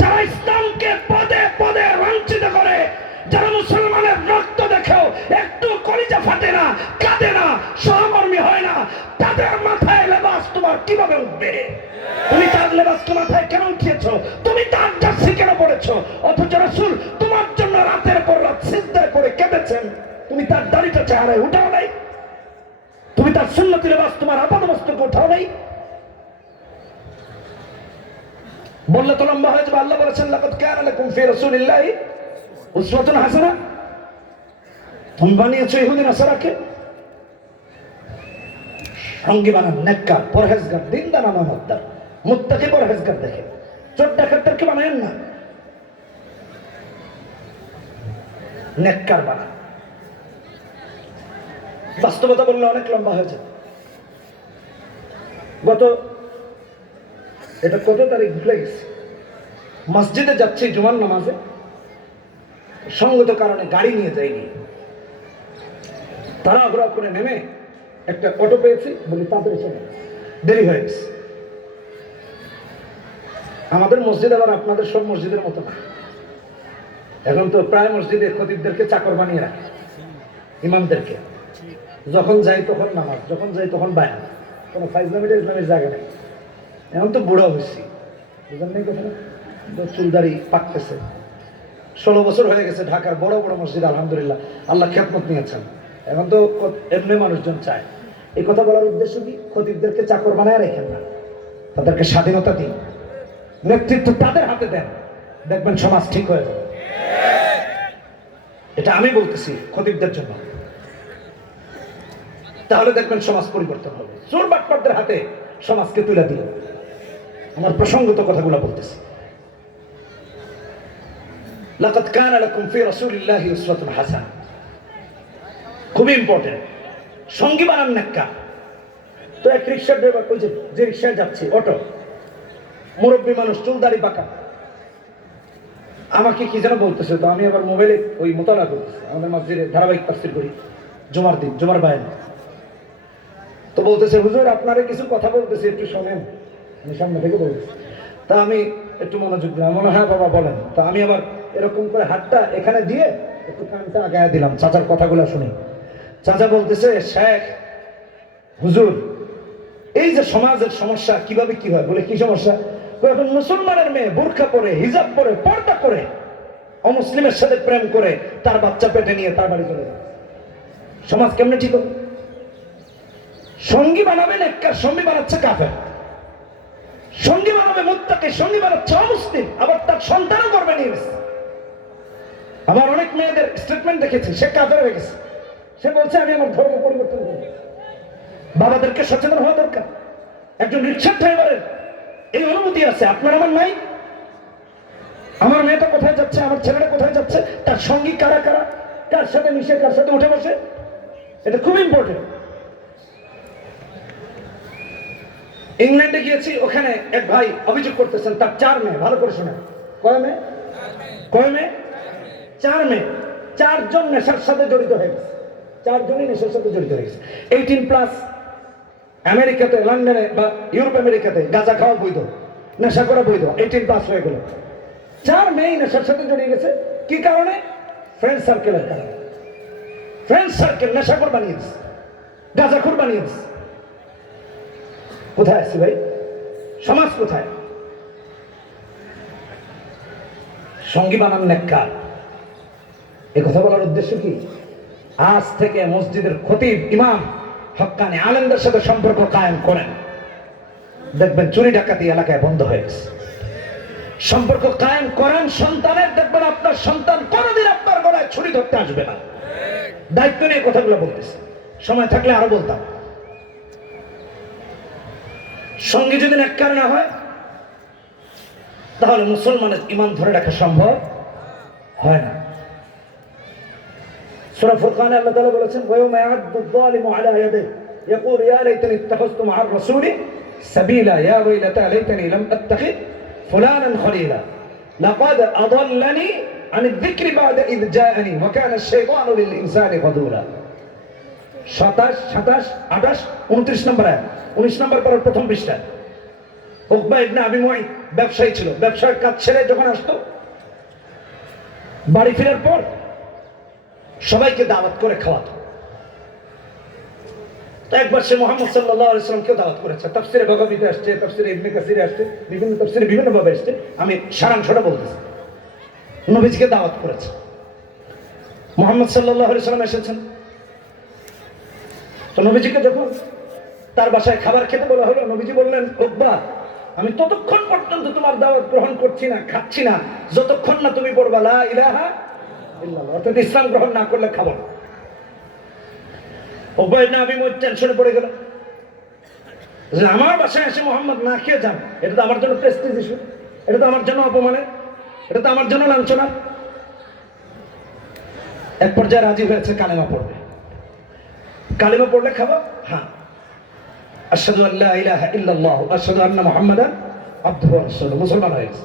যারা ইসলামকে পদে পদে লাঞ্ছিত করে, যারা মুসলমানের রক্ত দেখেও একটু কলিজা ফাটে না, কাঁদে না, সহমর্মী হয় না, তাদের মাথায় লেবাস তোমার কিভাবে উঠবে? তুমি তার লেবাসকে মাথায় কেন উঠিয়েছ? তুমি তার জার্সি কেন পড়েছ? অথচ রাসূল তোমার জন্য রাতের পর রাত সিজদায় পড়ে কেঁদেছেন, তুমি তার দাড়িটা চেহারায় উঠাও নাই? তুমি তার সুন্নতি লেবাস তোমার আপাদমস্তকে উঠাও নাই? বললে তো লম্বা হয়ে যাবে। আল্লাহ বলেছেন লাকাদ কানা লাকুম ফি রাসূলিল্লাহি উসওয়াতুন হাসানা। তুমি বানিয়েছো ইহুদি নাসারাকে সঙ্গী বানান, নেককার, পরহেজগার, দিনদার, আমানতদার, মুত্তাকি, পরহেজগার দেখে। চোর ডাকাতদেরকে বানায়েন না, নেককার বানান। বাস্তবতা বললে অনেক লম্বা হয়ে যায়। এটা কত তারিখ ভুলে গেছি, মসজিদে যাচ্ছি জুমার নামাজে, সঙ্গত কারণে গাড়ি নিয়ে যাইনি, তারা আগ্রহ করে নেমে একটা অটো পেয়েছি, বলি তাদের চলে, দেরি হয়ে গেছে। আমাদের মসজিদ আবার আপনাদের সব মসজিদের মতো না, এখন তো প্রায় মসজিদে খতিবদেরকে চাকর বানিয়ে রাখে, ইমামদেরকে। যখন যাই তখন নামাজ, যখন যাই তখন বায়ান, কোনো ফাইজলামিটা ইসলামের জায়গা নেই। এখন তো বুড়ো হয়েছি, বুঝলেন নেই কথা, চুলদারি পাকতেছে। 16 বছর হয়ে গেছে, ঢাকার বড় বড় মসজিদ আলহামদুলিল্লাহ আল্লাহ খেদমত নিয়েছেন। এখন তো এমনি মানুষজন চায়। এই কথা বলার উদ্দেশ্য কি? খতিবদেরকে চাকর বানায় রেখেন না, তাদেরকে স্বাধীনতা দিন, নেতৃত্ব তাদের হাতে দেন, দেখবেন সমাজ ঠিক হয়ে যাবে। এটা আমি বলতেছি খতিবদের জন্য। তাহলে দেখবেন সমাজ পরিবর্তন হবে। চোর বাটপারদের হাতে সমাজকে তুলে দিল। আমার প্রসঙ্গত কথাগুলো বলতেছি। লাকাদ কানা লাকুম ফি রাসূলিল্লাহি উসওয়াতুন হাসানাহ, খুব ইম্পর্টেন্ট। সঙ্গী বানান নেককার। তো এক রিক্সার ড্রাইভার, ওই যে রিক্সায় যাচ্ছে, অটো, মুরব্বী মানুষ, চুল দাড়ি পাকা, আমাকে কি যেন বলতেছে। তো আমি আবার মোবাইলে ওই মোতালা করতেছি, আমাদের মসজিদে ধারাবাহিক তাফসীর করি জুমার দিন, জুমার বায়ান। তো বলতেছে, হুজুর আপনারে কিছু কথা বলতেছি, একটু শোনেন। আমি সামনে থেকে বলতেছি। তা আমি একটু মনোযোগ দিলাম, মনে হয় বাবা বলেন। তা আমি আবার এরকম করে হাতটা এখানে দিয়ে একটু কানটা আগায় দিলাম, চাচার কথাগুলো শুনি। চাচা বলতেছে, শেখ হুজুর, এই যে সমাজের সমস্যা কিভাবে কি হয়, বলে কি সমস্যা? এখন মুসলমানের মেয়ে বোরকা পরে, হিজাব পরে, পর্দা করে, অমুসলিমের সাথে প্রেম করে তার বাচ্চা পেটে নিয়ে তার বাড়ি চলে যায়। সমাজ কেমনে ঠিক হবে? সঙ্গী বানাবেন একটা, সঙ্গী বানাচ্ছে কাফের। সঙ্গী বানাবে মুত্তাকি, সঙ্গী বানাচ্ছে অমুসলিম, আবার তার সন্তানও করবে নিয়ে গেছে। আবার অনেক মেয়েদের স্টেটমেন্ট দেখেছি, সে কাফের হয়ে গেছে। সে বলছে আমি আমার ধর্ম পরিবর্তন করব। বাবাদেরকে সচেতন হওয়া দরকার। একজন রিক্সা ড্রাইভারের এই অনুমতি আছে, আপনার আমার নাই। আমার মেয়েটা কোথায় যাচ্ছে, আমার ছেলেটা কোথায় যাচ্ছে, তার সঙ্গী কারা কারা, কার সাথে মিশে, কার সাথে উঠে বসে, এটা খুব ইম্পর্টেন্ট। ইংল্যান্ডে গিয়েছি, ওখানে এক ভাই অভিযোগ করতেছেন তার 4 মেয়ে। ভালো করে শোনেন, কয় মেয়ে? কয় মেয়ে? 4 মেয়ে। 4 জন নেশার সাথে জড়িত হয়ে গেছে। 4 জনই নেশার সাথে জড়িত হয়ে গেছে। 18+। আমেরিকাতে, লন্ডনে বা ইউরোপ আমেরিকাতে গাঁজা খাওয়া বৈধ, নেশা করা বৈধ। 18+ হয়ে গেল। 4 মেয়ে নেশার সাথে জড়িয়ে গেছে। কি কারণে? ফ্রেন্ড সার্কেলের কারণে। ফ্রেন্ড সার্কেল নেশাখোর বানিয়ে দিচ্ছে, গাঁজাখোর বানিয়ে দিচ্ছে। কোথায় আছি ভাই? সমাজ কোথায়? সঙ্গী বানান নেককার। এই কথা বলার উদ্দেশ্য কি? আজ থেকে মসজিদের খতিব, ইমাম, হক্কানি আলেমদের সাথে সম্পর্ক কায়েম করেন, দেখবেন চুরি ডাকাতি এলাকায় বন্ধ হয়ে গেছে। সম্পর্ক কায়েম করেন সন্তানের, দেখবেন আপনার সন্তান কোনোদিন আপনার গলায় ছুরি ধরতে আসবে না। দায়িত্ব নিয়ে কথাগুলো বলতেছে, সময় থাকলে আরো বলতাম। সঙ্গী যদি নেককার না হয়, তাহলে মুসলমানের ঈমান ধরে রাখা সম্ভব হয় না। সূরা ফুরকানে আল্লাহ তাআলা বলেছেন, ওয়ায়াউমা ইয়া'আদ্দু আয-যালিমু আলা ইয়াদাইহি ইয়াকুলু ইয়া লাইতানি ইত্তাখাযতু মা'আর রাসূলি সাবিলা ইয়া ওয়াইলাতা লাইতানি লাম আত্তাখিয ফুলানান খলিলা লাকাদ আদাল্লানি আন আয-যিকরি বা'দা ইয জাআনি ওয়া কানা আশ-শাইতানু লিল-ইনসানি খাযুলা। 27, 27, 28, 29 নম্বর আয়াত, 19 নম্বর পরের প্রথম পৃষ্ঠা। উকবা ইবনে আবি মুআইত ব্যবসায়ী ছিল। ব্যবসার কাজ ছেড়ে যখন আসতো, বাড়ি ফেরার পর সবাইকে দাওয়াত করে খাওয়াতো। তো একবার সে মুহাম্মদ সাল্লাল্লাহু আলাইহি ওয়াসাল্লামকে দাওয়াত করেছে। তাফসীরে বাগাবীতে আসছে, তাফসীরে ইবনে কাসিরে আসছে, বিভিন্ন তাফসীরে বিভিন্ন ভাবে আসছে। আমি সারাংশটা বলতেছি। নবীজিকে দাওয়াত করেছে। মুহাম্মদ সাল্লাল্লাহু আলাইহি ওয়াসাল্লাম এসেছেন। তো নবীজিকে যখন তার বাসায় খাবার খেতে বলা হলো, নবীজি বললেন, উকবা, আমি ততক্ষণ পর্যন্ত তোমার দাওয়াত গ্রহণ করছি না, খাচ্ছি না, যতক্ষণ না তুমি বলবা লা ইলাহা ইল্লাল্লাহ, অর্থাৎ ইসলাম গ্রহণ না করলে খাবো না। উকবা ইবনে আবি মুআইত টেনশনে পড়ে গেল যে আমার বাসায় এসে মুহাম্মদ না খেয়ে যান, এটা তো আমার জন্য প্রেস্টিজ ইস্যু, এটা তো আমার জন্য অপমানের, এটা তো আমার জন্য লাঞ্ছনা। এক পর্যায়ে রাজি হয়েছে কালেমা পড়বে। কালেমা পড়লে খাবো? হ্যাঁ। আশহাদু আল্লা ইলাহা ইল্লাল্লাহ আশহাদু আন্না মুহাম্মাদান আবদুহু ওয়া রাসূলুহু, মুসলমান হয়ে গেছে।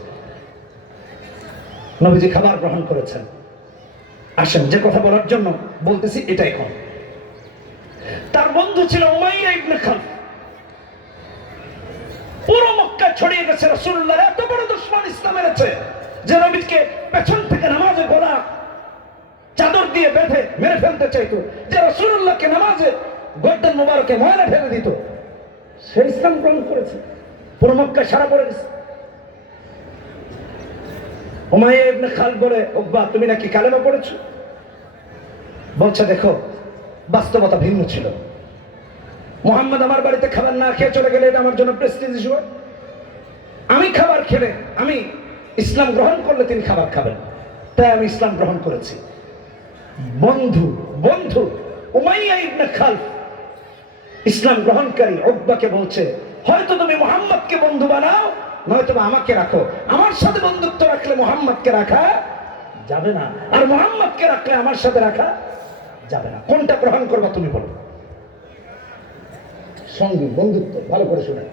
নবীজি খাবার গ্রহণ করেছেন। আসেন, যে কথা বলার জন্য বলতেছি এটা এখন। তার বন্ধু ছিল উমাইয়া ইবনে খালফ। পুরো মক্কা ছড়িয়ে গেছে রাসূলুল্লাহর এত বড় দুশমন ইসলামের আছে যে নবীকে পেছন থেকে নামাজে গলা চাদর দিয়ে বেঁধে মেরে ফেলতে চাইতো, যে রাসূলুল্লাহকে নামাজে গর্দান মুবারকে ময়লা ফেলে দিত। সে ইসলাম গ্রহণ করেছে। পুরো মক্কা সারা পড়ে গেছে। উমাইয়া ইবনে খালফ বলে, উকবা, তুমি নাকি কালেমা পড়েছো? বলছে, দেখো, বাস্তবতা ভিন্ন ছিল। মুহাম্মদ আমার বাড়িতে খাবার না খেয়ে চলে গেলে এটা আমার জন্য প্রেস্টিজ ইস্যু। আমি খাবার খেলে, আমি ইসলাম গ্রহণ করলে তিনি খাবার খাবেন, তাই আমি ইসলাম গ্রহণ করেছি। বন্ধু বন্ধু উমাইয়া ইবনে খালফ ইসলাম গ্রহণকারী উকবাকে বলছে, হয়তো তুমি মুহাম্মদকে বন্ধু বানাও, নয়তো আমাকে রাখো। আমার সাথে বন্ধুত্ব রাখলে মুহাম্মদকে রাখা যাবে না, আর মুহাম্মদকে রাখলে আমার সাথে রাখা যাবে না। কোনটা গ্রহণ করবা তুমি বলো? সঙ্গী বন্ধুত্ব। ভালো করে শুনে,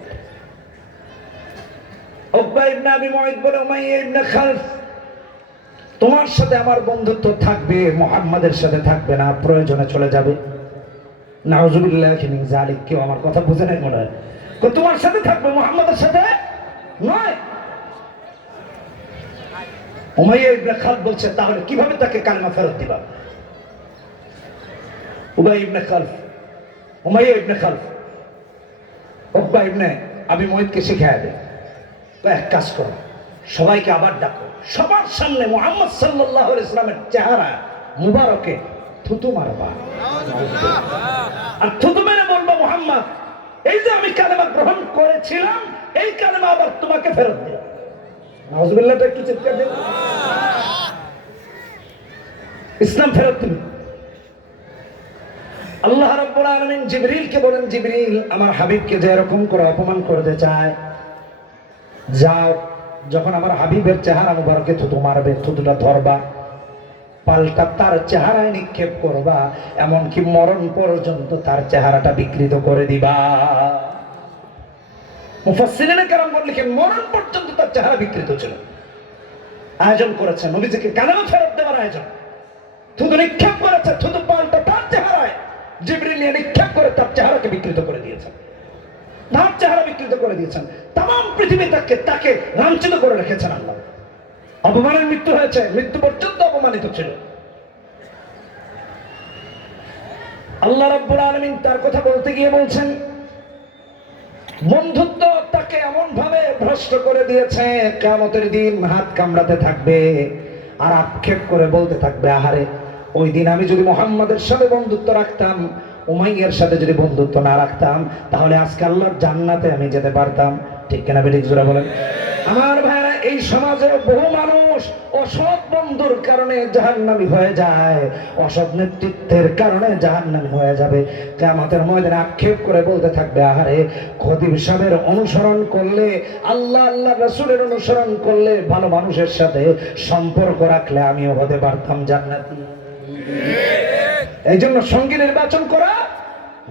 উকবা ইবনে আবি মুআইদ বলে, উমাইয়া ইবনে খালফ, তোমার সাথে আমার বন্ধুত্ব থাকবে, মুহাম্মাদের সাথে থাকবে না, প্রয়োজনে চলে যাবে। নাউযুবিল্লাহি মিন যালিক। কেউ আমার কথা বুঝে নাই মনে হয়। তোমার সাথে থাকবে, মুহাম্মাদের সাথে নয়। উমাইয়া ইবনে খালফ বলছে, তাহলে কিভাবে তাকে কালেমা ফেরত দিবা? উবাই ইবনে খালফ, উমাইয়া ইবনে খালফ উকবা ইবনে আবি মুআইদকে শিখায় দেয়, এক কাজ করো, সবাইকে আবার ডাকো, সবার সামনে মুহাম্মদ সাল্লাল্লাহু আলাইহি ওয়াসাল্লামের চেহারা মুবারকে থুতু মারবা, আর থুতু মেরে বলবা, মুহাম্মদ, এই যে আমি কালেমা গ্রহণ করেছিলাম, এই কালেমা আবার তোমাকে ফেরত দিলাম। নাউযুবিল্লাহ, একটু চিৎকার দিন। ইসলাম ফেরত দিন। আল্লাহ রাব্বুল আলামিন জিবরিলকে বলেন, জিবরিল, আমার হাবিবকে যে এরকম করে অপমান করতে চায়, যাও, যখন আমার হাবিবের চেহারা মুবারকে থুতু মারবে, থুতুটা ধরবা, পাল্টা তার চেহারায় নিক্ষেপ করবা, এমনকি মরণ পর্যন্ত তার চেহারাটা বিকৃত করে দিবা। মুফাসসিরিনে কেরাম লিখেন, মরণ পর্যন্ত তার চেহারা বিকৃত ছিল। আয়োজন করেছে নবীজিকে কালেমা ফেরত দেওয়ার আয়োজন। থুতু নিক্ষেপ করেছে, থুতু পাল্টা তার চেহারায় জিবরিল নিক্ষেপ করে তার চেহারাকে বিকৃত করে দিয়েছেন, তার চেহারা বিকৃত করে দিয়েছেন। তাম পৃথিবী তাকে লাঞ্ছিত করে রেখেছেন আল্লাহ। অপমানের মৃত্যু হয়েছে, মৃত্যু পর্যন্ত অপমানিত ছিল। আল্লাহ রাব্বুল আলামিন তার কথা বলতে গিয়ে বলছেন, বন্ধুত্ব তাকে এমন ভাবে ভ্রষ্ট করে দিয়েছে, কিয়ামতের দিন হাত কামড়াতে থাকবে আর আক্ষেপ করে বলতে থাকবে, আহারে, ওই দিন আমি যদি মুহাম্মাদের সাথে বন্ধুত্ব রাখতাম, উমাইয়ার সাথে যদি বন্ধুত্ব না রাখতাম, তাহলে আজকে আল্লাহর জান্নাতে আমি যেতে পারতাম। ঠিক কিনা বেঠিক জোরে বলেন? আমার ভাইরা, এই সমাজে বহু মানুষ অসৎ বন্ধুর কারণে জাহান্নামী হয়ে যায়, অসৎ নেতৃত্বের কারণে জাহান্নামী হয়ে যাবে। কিয়ামতের ময়দানে আক্ষেপ করে বলতে থাকবে, আহারে, খতিব সাহেবের অনুসরণ করলে, আল্লাহ রাসূলের অনুসরণ করলে, ভালো মানুষের সাথে সম্পর্ক রাখলে আমিও হতে পারতাম জান্নাতি। এই জন্য সঙ্গী নির্বাচন করা,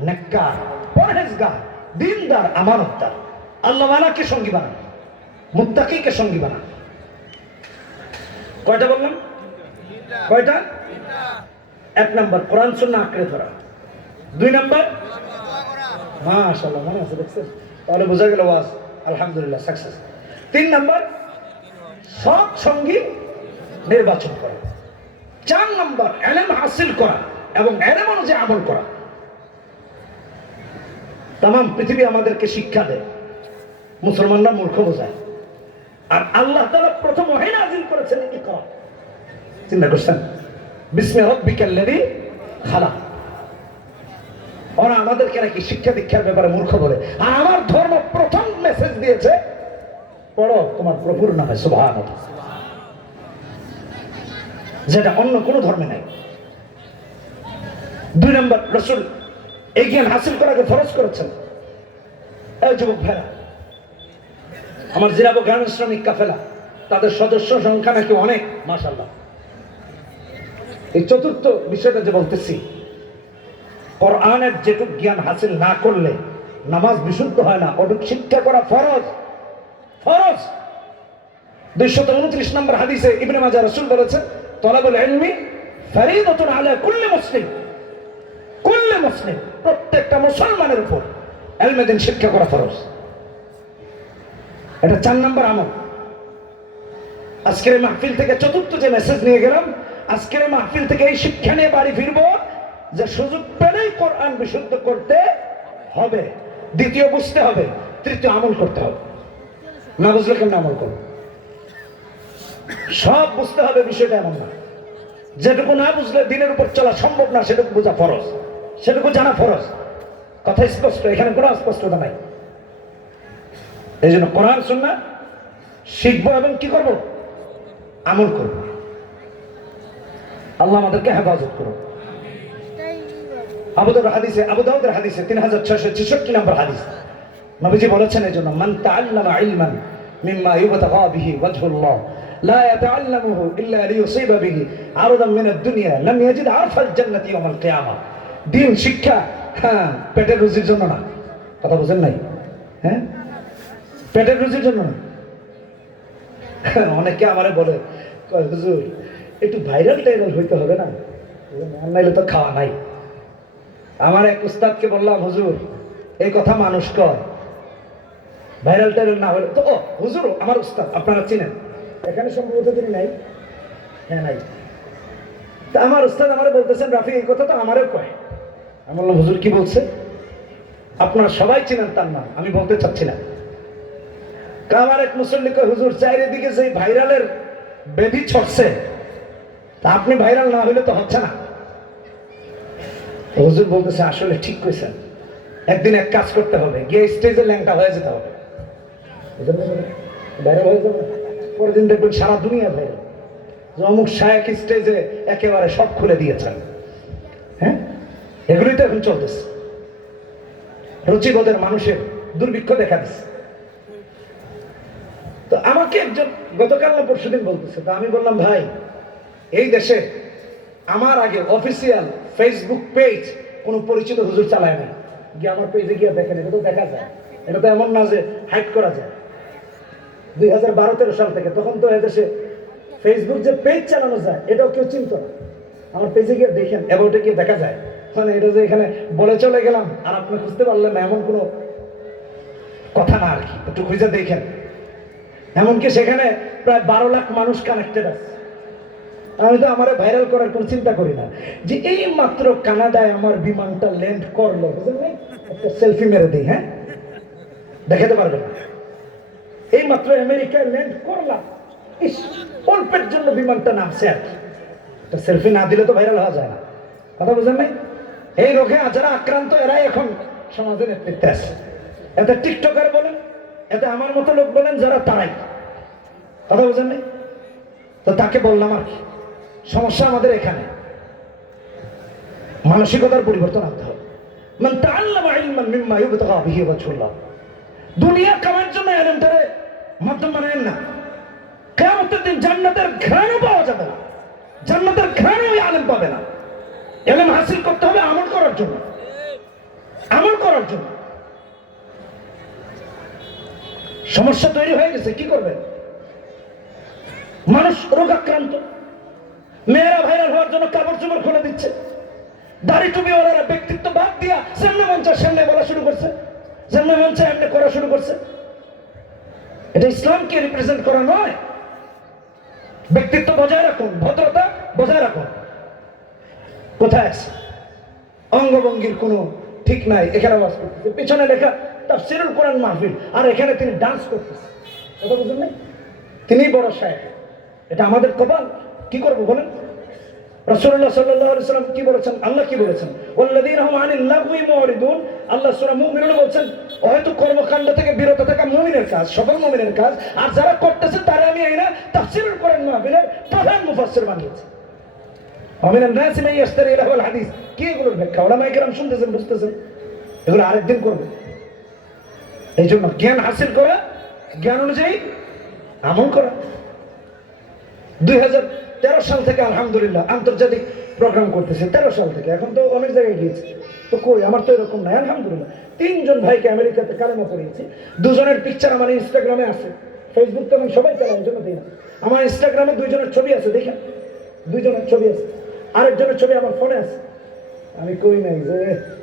নেককার, পরহেজগার, দিনদার, আমানতদার, আল্লাহ ওয়ালাকে সঙ্গী বানান, মুত্তাকিকে সঙ্গী বানান। কয়টা বললাম? কয়টা? 1 নম্বর কোরআন সুন্নাহ আঁকড়ে ধরা, 2 নম্বর মাশাআল্লাহ, মনে আছে, দেখছেন? তাহলে বোঝা গেল ওয়াজ আলহামদুলিল্লাহ সাকসেস। 3 নম্বর সৎ সঙ্গী নির্বাচন করা। 4 নম্বর ইলম হাসিল করা এবং ইলম অনুযায়ী আমল করা। তাম পৃথিবী আমাদেরকে শিক্ষা দেয়, মুসলমানরা মূর্খ বোঝায়, আর আল্লাহ তাআলা প্রথম ওহী নাযিল করেছেন ইকরা। চিন্তা করছেন? বিসমি রাব্বিকাল্লাযী খালাক। ওরা আমাদেরকে নাকি শিক্ষা দীক্ষার ব্যাপারে মূর্খ বলে, আর আমার ধর্ম প্রথম মেসেজ দিয়েছে, পড়ো তোমার প্রভুর নামে সুবহানাল্লাহ, যেটা অন্য কোনো ধর্মে নাই। 2 নম্বর, রাসূল এই জ্ঞান হাসিল করাকে ফরজ করেছেন। এই যুবক ভাইরা, আমার জিরাবো গ্রামের শ্রমিক কাফেলা, তাদের সদস্য সংখ্যা নাকি অনেক, মাশাআল্লাহ। এই চতুর্থ বিষয়টা যে বলতেছি, কোরআনের যেটুক জ্ঞান হাসিল না করলে নামাজ বিশুদ্ধ হয় না, ওটুক শিক্ষা করা ফরজ। ফরজ। 229 নম্বর হাদিসে ইবনে মাজাহ রাসূল বলেছেন, তলাবুল ইলমি ফরিদাতুন আলা কুল্লি মুসলিম। কুল্লি মুসলিম, প্রত্যেকটা মুসলমানের উপর ইলমে দ্বীন শিক্ষা করা ফরজ। এটা 4 নম্বর আমল। আজকের মাহফিল থেকে চতুর্থ যে মেসেজ নিয়ে গেলাম, আজকের মাহফিল থেকে এই শিক্ষা নিয়ে বাড়ি ফিরবো যে সুযোগ পেলেই কোরআন বিশুদ্ধ করতে হবে। দ্বিতীয়, বুঝতে হবে। তৃতীয়, আমল করতে হবে। না বুঝলে কেমন আমল করবো? সব বুঝতে হবে, বিষয়টা এমন না। যেটুকু না বুঝলে দিনের উপর চলা সম্ভব না, সেটুকু বোঝা ফরজ, সেটুকু জানা ফরজ। কথা স্পষ্ট, এখানে কোনো অস্পষ্টতা নাই। এই জন্য কোরআন সুন্নাহ শিখবো এবং কি করব? আমল করব। আল্লাহ আমাদেরকে হেফাজত করুন। আবু দাউদের হাদিসে 3666 নম্বর হাদিস নবীজি বলেছেন এই জন্য, মান তাআল্লামা ইলমান মিম্মা ইউবতাগা বিহি ওয়াজহুল্লাহ লা ইয়াতাআল্লামুহু ইল্লা লিয়ুসিবা বিহি আরদান মিনাদ দুনিয়া লাম ইয়াজিদ আরফাল জান্নাতি ইয়াউমাল কিয়ামা। দিন শিক্ষা পেটের রুজির জন্য না। কথা বুঝেন নাই? হ্যাঁ, পেটের রুজির জন্য না। অনেকে আমারে বলে, হুজুর একটু ভাইরাল টাইরাল হইতে হবে না, নাইলে তো খাওয়া নাই। আমার এক উস্তাদকে বললাম, হুজুর এই কথা মানুষ কয়, ভাইরাল টাইরাল না হলে তো। ও হুজুর আমার উস্তাদ, আপনারা চিনেন, এখানে সম্ভবত তিনি নাই। হ্যাঁ নাই। তা আমার উস্তাদ আমারে বলতেছেন, রাফি এই কথা তো আমারও কয়। আমি বললাম, হুজুর কি বলছে? আপনারা সবাই চিনেন তার নাম, আমি বলতে চাচ্ছি না। আমার এক মুসল্লি কয়, হুজুর চারিদিকে যে ভাইরালের বেধি ছড়ছে, তা আপনি ভাইরাল না হইলে তো হচ্ছে না। হুজুর বলতেছে, আসলে ঠিক কইছেন, একদিন এক কাজ করতে হবে, গিয়ে স্টেজে ল্যাংটা হয়ে যেতে হবে, ভাইরাল হয়ে যাবে। পরের দিন দেখবেন সারা দুনিয়া ভাইরাল, অমুক শায়েখ স্টেজে একেবারে সব খুলে দিয়েছেন। হ্যাঁ, এগুলোই তো এখন চলতেছে। রুচিবোধের মানুষের দুর্ভিক্ষ দেখা দিচ্ছে। তো আমাকে একজন গতকাল না পরশুদিন বলতেছে, তো আমি বললাম, ভাই এই দেশে আমার আগে অফিসিয়াল ফেসবুক পেজ কোনো পরিচিত হুজুর চালায় না। গিয়ে আমার পেজে গিয়ে দেখেন, এটা তো দেখা যায়, এটা তো এমন না যে হাইড করা যায়। 2012-13 সাল থেকে, তখন তো এদেশে ফেসবুক যে পেজ চালানো যায় এটাও কেউ চিনত না। আমার পেজে গিয়ে দেখেন, অ্যাবাউটে গিয়ে দেখা যায়, মানে এটা যে এখানে বলে চলে গেলাম আর আপনি খুঁজতে পারলেন না এমন কোনো কথা না আর কি। একটু খুঁজে দেখেন, এমনকি সেখানে প্রায় 12 লাখ মানুষ কানেক্টেড আছে। আমি তো আমার ভাইরাল করার কোনো চিন্তা করি না, যে এই মাত্র কানাডায় আমার বিমানটা ল্যান্ড করলো, বুঝলেন, একটা সেলফি মেরে দিই। হ্যাঁ, দেখাতে পারবেন না, এই মাত্র আমেরিকায় ল্যান্ড করলাম, ইস অল্পের জন্য বিমানটা নামছে আর কি। একটা সেলফি না দিলে তো ভাইরাল হওয়া যায় না। কথা বুঝলেন নাই? এই রোগে যারা আক্রান্ত এরাই এখন সমাজের নেতৃত্বে আছে। এতে টিকটকার বলেন, এতে আমার মতো লোক বলেন, যারা তারাই। কথা বুঝেন নাই? তো তাকে বললাম আর কি, সমস্যা আমাদের এখানে মানসিকতার পরিবর্তন আনতে হবে। মান তাআল্লামা ইলমান মিম্মা ইউবতাগা বিহি ওয়াজহুল্লাহ। দুনিয়া কামার জন্য ইলমটারে মাধ্যম বানায়েন না। কিয়ামতের দিন জান্নাতের ঘ্রাণও পাওয়া যাবে না, জান্নাতের ঘ্রাণও ওই আলেম পাবে না। ইলম হাসিল করতে হবে আমল করার জন্য, আমল করার জন্য। সমস্যা তৈরি হয়ে গেছে, কি করবেন? মানুষ রোগাক্রান্ত, মেয়েরা ভাইরাল হওয়ার জন্য কাপড় চোপড় খুলে দিচ্ছে, দাড়ি টুপিওয়ালারা ব্যক্তিত্ব বাদ দিয়া সামনে মঞ্চে সামনে বলা শুরু করছে, সামনে মঞ্চে এমনি করা শুরু করছে। এটা ইসলামকে রিপ্রেজেন্ট করা নয়। ব্যক্তিত্ব বজায় রাখুন, ভদ্রতা বজায় রাখুন। কোথায় আছে? অঙ্গভঙ্গির কোনো ঠিক নাই। এখানে ওয়াজ করতেছে, পিছনে লেখা তাফসীরুল কোরআন মাহফিল, আর এখানে তিনি ডান্স করতেছে। কথা বুঝলেন না? তিনিই বড় শায়েখ। এটা আমাদের কপাল। কি করবো বলেন? রাসূলুল্লাহ সাল্লাল্লাহু আলাইহি ওয়াসাল্লাম কি বলেছেন? আল্লাহ কি বলেছেন? ওয়াল্লাযীনা হুম আনিল লাগওয়ি মুরিদুন। আল্লাহ সূরা মুমিনুন বলেছেন, হয়তো কর্মকাণ্ড থেকে বিরত থাকা মুমিনের কাজ, সফল মুমিনের কাজ। আর যারা করতেছে তারা আমি এই না তাফসীরুল কোরআন মাহফিলের প্রধান মুফাসসির বানিয়েছি। আমিনান নাসি মান ইয়াশতারি লাহুল হাদিস। কি এগুলোর ব্যাখ্যা ওলামায়ে কেরাম শুনতেছেন, বুঝতেছেন? এগুলো আরেকদিন করবে। এই জন্য জ্ঞান হাসিল করা, জ্ঞান অনুযায়ী আমল করা। 2013 সাল থেকে আলহামদুলিল্লাহ আন্তর্জাতিক প্রোগ্রাম করতেছে। 13 সাল থেকে, এখন তো অনেক জায়গায় গিয়েছে। তো কই, আমার তো এরকম নাই আলহামদুলিল্লাহ। 3 জন ভাইকে আমেরিকাতে কালেমা পড়িয়েছি। 2 জনের পিকচার আমার ইনস্টাগ্রামে আছে। ফেসবুক তো এখন সবাই চালায়, এই জন্য দিই না। আমার ইনস্টাগ্রামে 2 জনের ছবি আছে, দেখেন 2 জনের ছবি আছে। আরেকজনের ছবি আমার ফোনে আছে। আমি কই নাই যে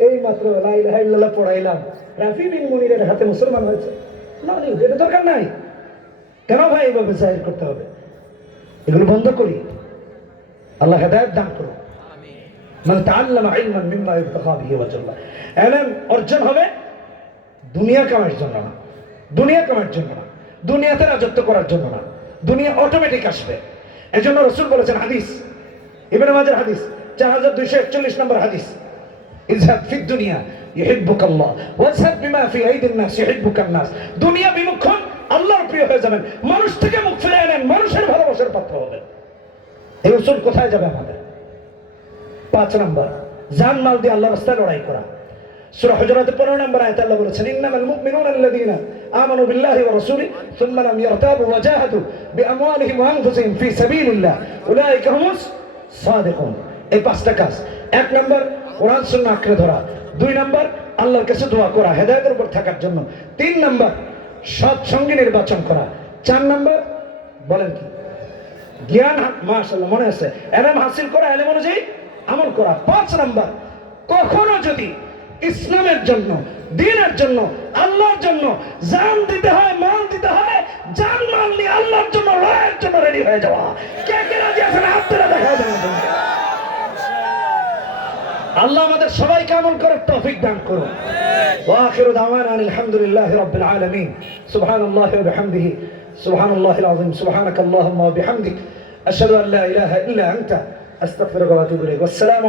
এই মাত্র লা ইলাহা ইল্লাল্লাহ পড়াইলাম, রাফি বিন মুনিরের হাতে মুসলমান হয়েছে। না, এটা দরকার নাই। কেন ভাই এইভাবে জাহির করতে হবে? এগুলো বন্ধ করি। আল্লাহ হেদায়েত দান করুন। মান তাআল্লামা ইলমান মিম্মা ইবতাগা বিহি ওয়াজহুল্লাহ। ইলম অর্জন হবে দুনিয়া কামানোর জন্য না, দুনিয়া কামানোর জন্য না, দুনিয়াতে রাজত্ব করার জন্য না। দুনিয়া অটোমেটিক আসবে। এজন্য রাসূল বলেছেন, হাদিস ইবনে মাজাহ হাদিস 4241 নম্বর হাদিস, ইযহাব ফিদ দুনিয়া ইউহিব্বুকাল্লাহ ওয়াযহাব বিমা ফি আইদিন নাস ইউহিব্বুকান নাস। দুনিয়া বিমুখ হন, আল্লাহর প্রিয় হয়ে যাবেন। মানুষ থেকে মুখ ফিরিয়ে নেন, মানুষের ভালোবাসার পাত্র হবেন। এই উসুল কোথায় যাবে আমাদের? 5 নাম্বার জান মাল দিয়ে আল্লাহর রাস্তায় লড়াই করা। সূরা হুজুরাতের 15 নম্বর আয়াতে আল্লাহ বলেছেন, ইন্নামাল মুমিনুনা আল্লাযীনা আমানু বিল্লাহি ওয়া রাসূলিহি সুম্মা লাম ইয়ারতাবু ওয়া জাহাদু বিআমওয়ালিহিম ওয়া আনফুসিহিম ফি সাবিলিল্লাহ উলাইকা হুমুস সাদিকুন। এই 5টা কাজ। 1 নাম্বার কোরআন সুন্নাহ আঁকড়ে ধরা, 2 নাম্বার আল্লাহর কাছে দোয়া করা হেদায়েতের উপর থাকার জন্য, 3 নাম্বার সৎ সঙ্গী নির্বাচন করা, 4 নাম্বার বলেন কি জ্ঞান, মাশাআল্লাহ মনে আছে, এলম হাসিল করা, এলম অনুযায়ী আমল করা। 5 নাম্বার কখনো যদি ইসলামের জন্য, দ্বীনের জন্য, আল্লাহর জন্য জান দিতে হয়, মাল দিতে হয়, জান মাল নিয়ে আল্লাহর জন্য লড়াইয়ের জন্য রেডি হয়ে যাওয়া। কে কে রাজি আছেন হাত তুলে দেখা দেন। আল্লাহ আমাদের সবাইকে আমল করার তৌফিক দান করুন। ওয়া আখিরু দাওয়ানা আলহামদুলিল্লাহি রাব্বিল আলামিন। সুবহানাল্লাহি ওয়া বিহামদিহি সুবহানাল্লাহিল আযীম। সুবহানাকাল্লাহুম্মা ওয়া বিহামদিক আশহাদু আন লা ইলাহা ইল্লা আনতা আস্তাগফিরুকা ওয়া আতুবু ইলাইক। আসসালামু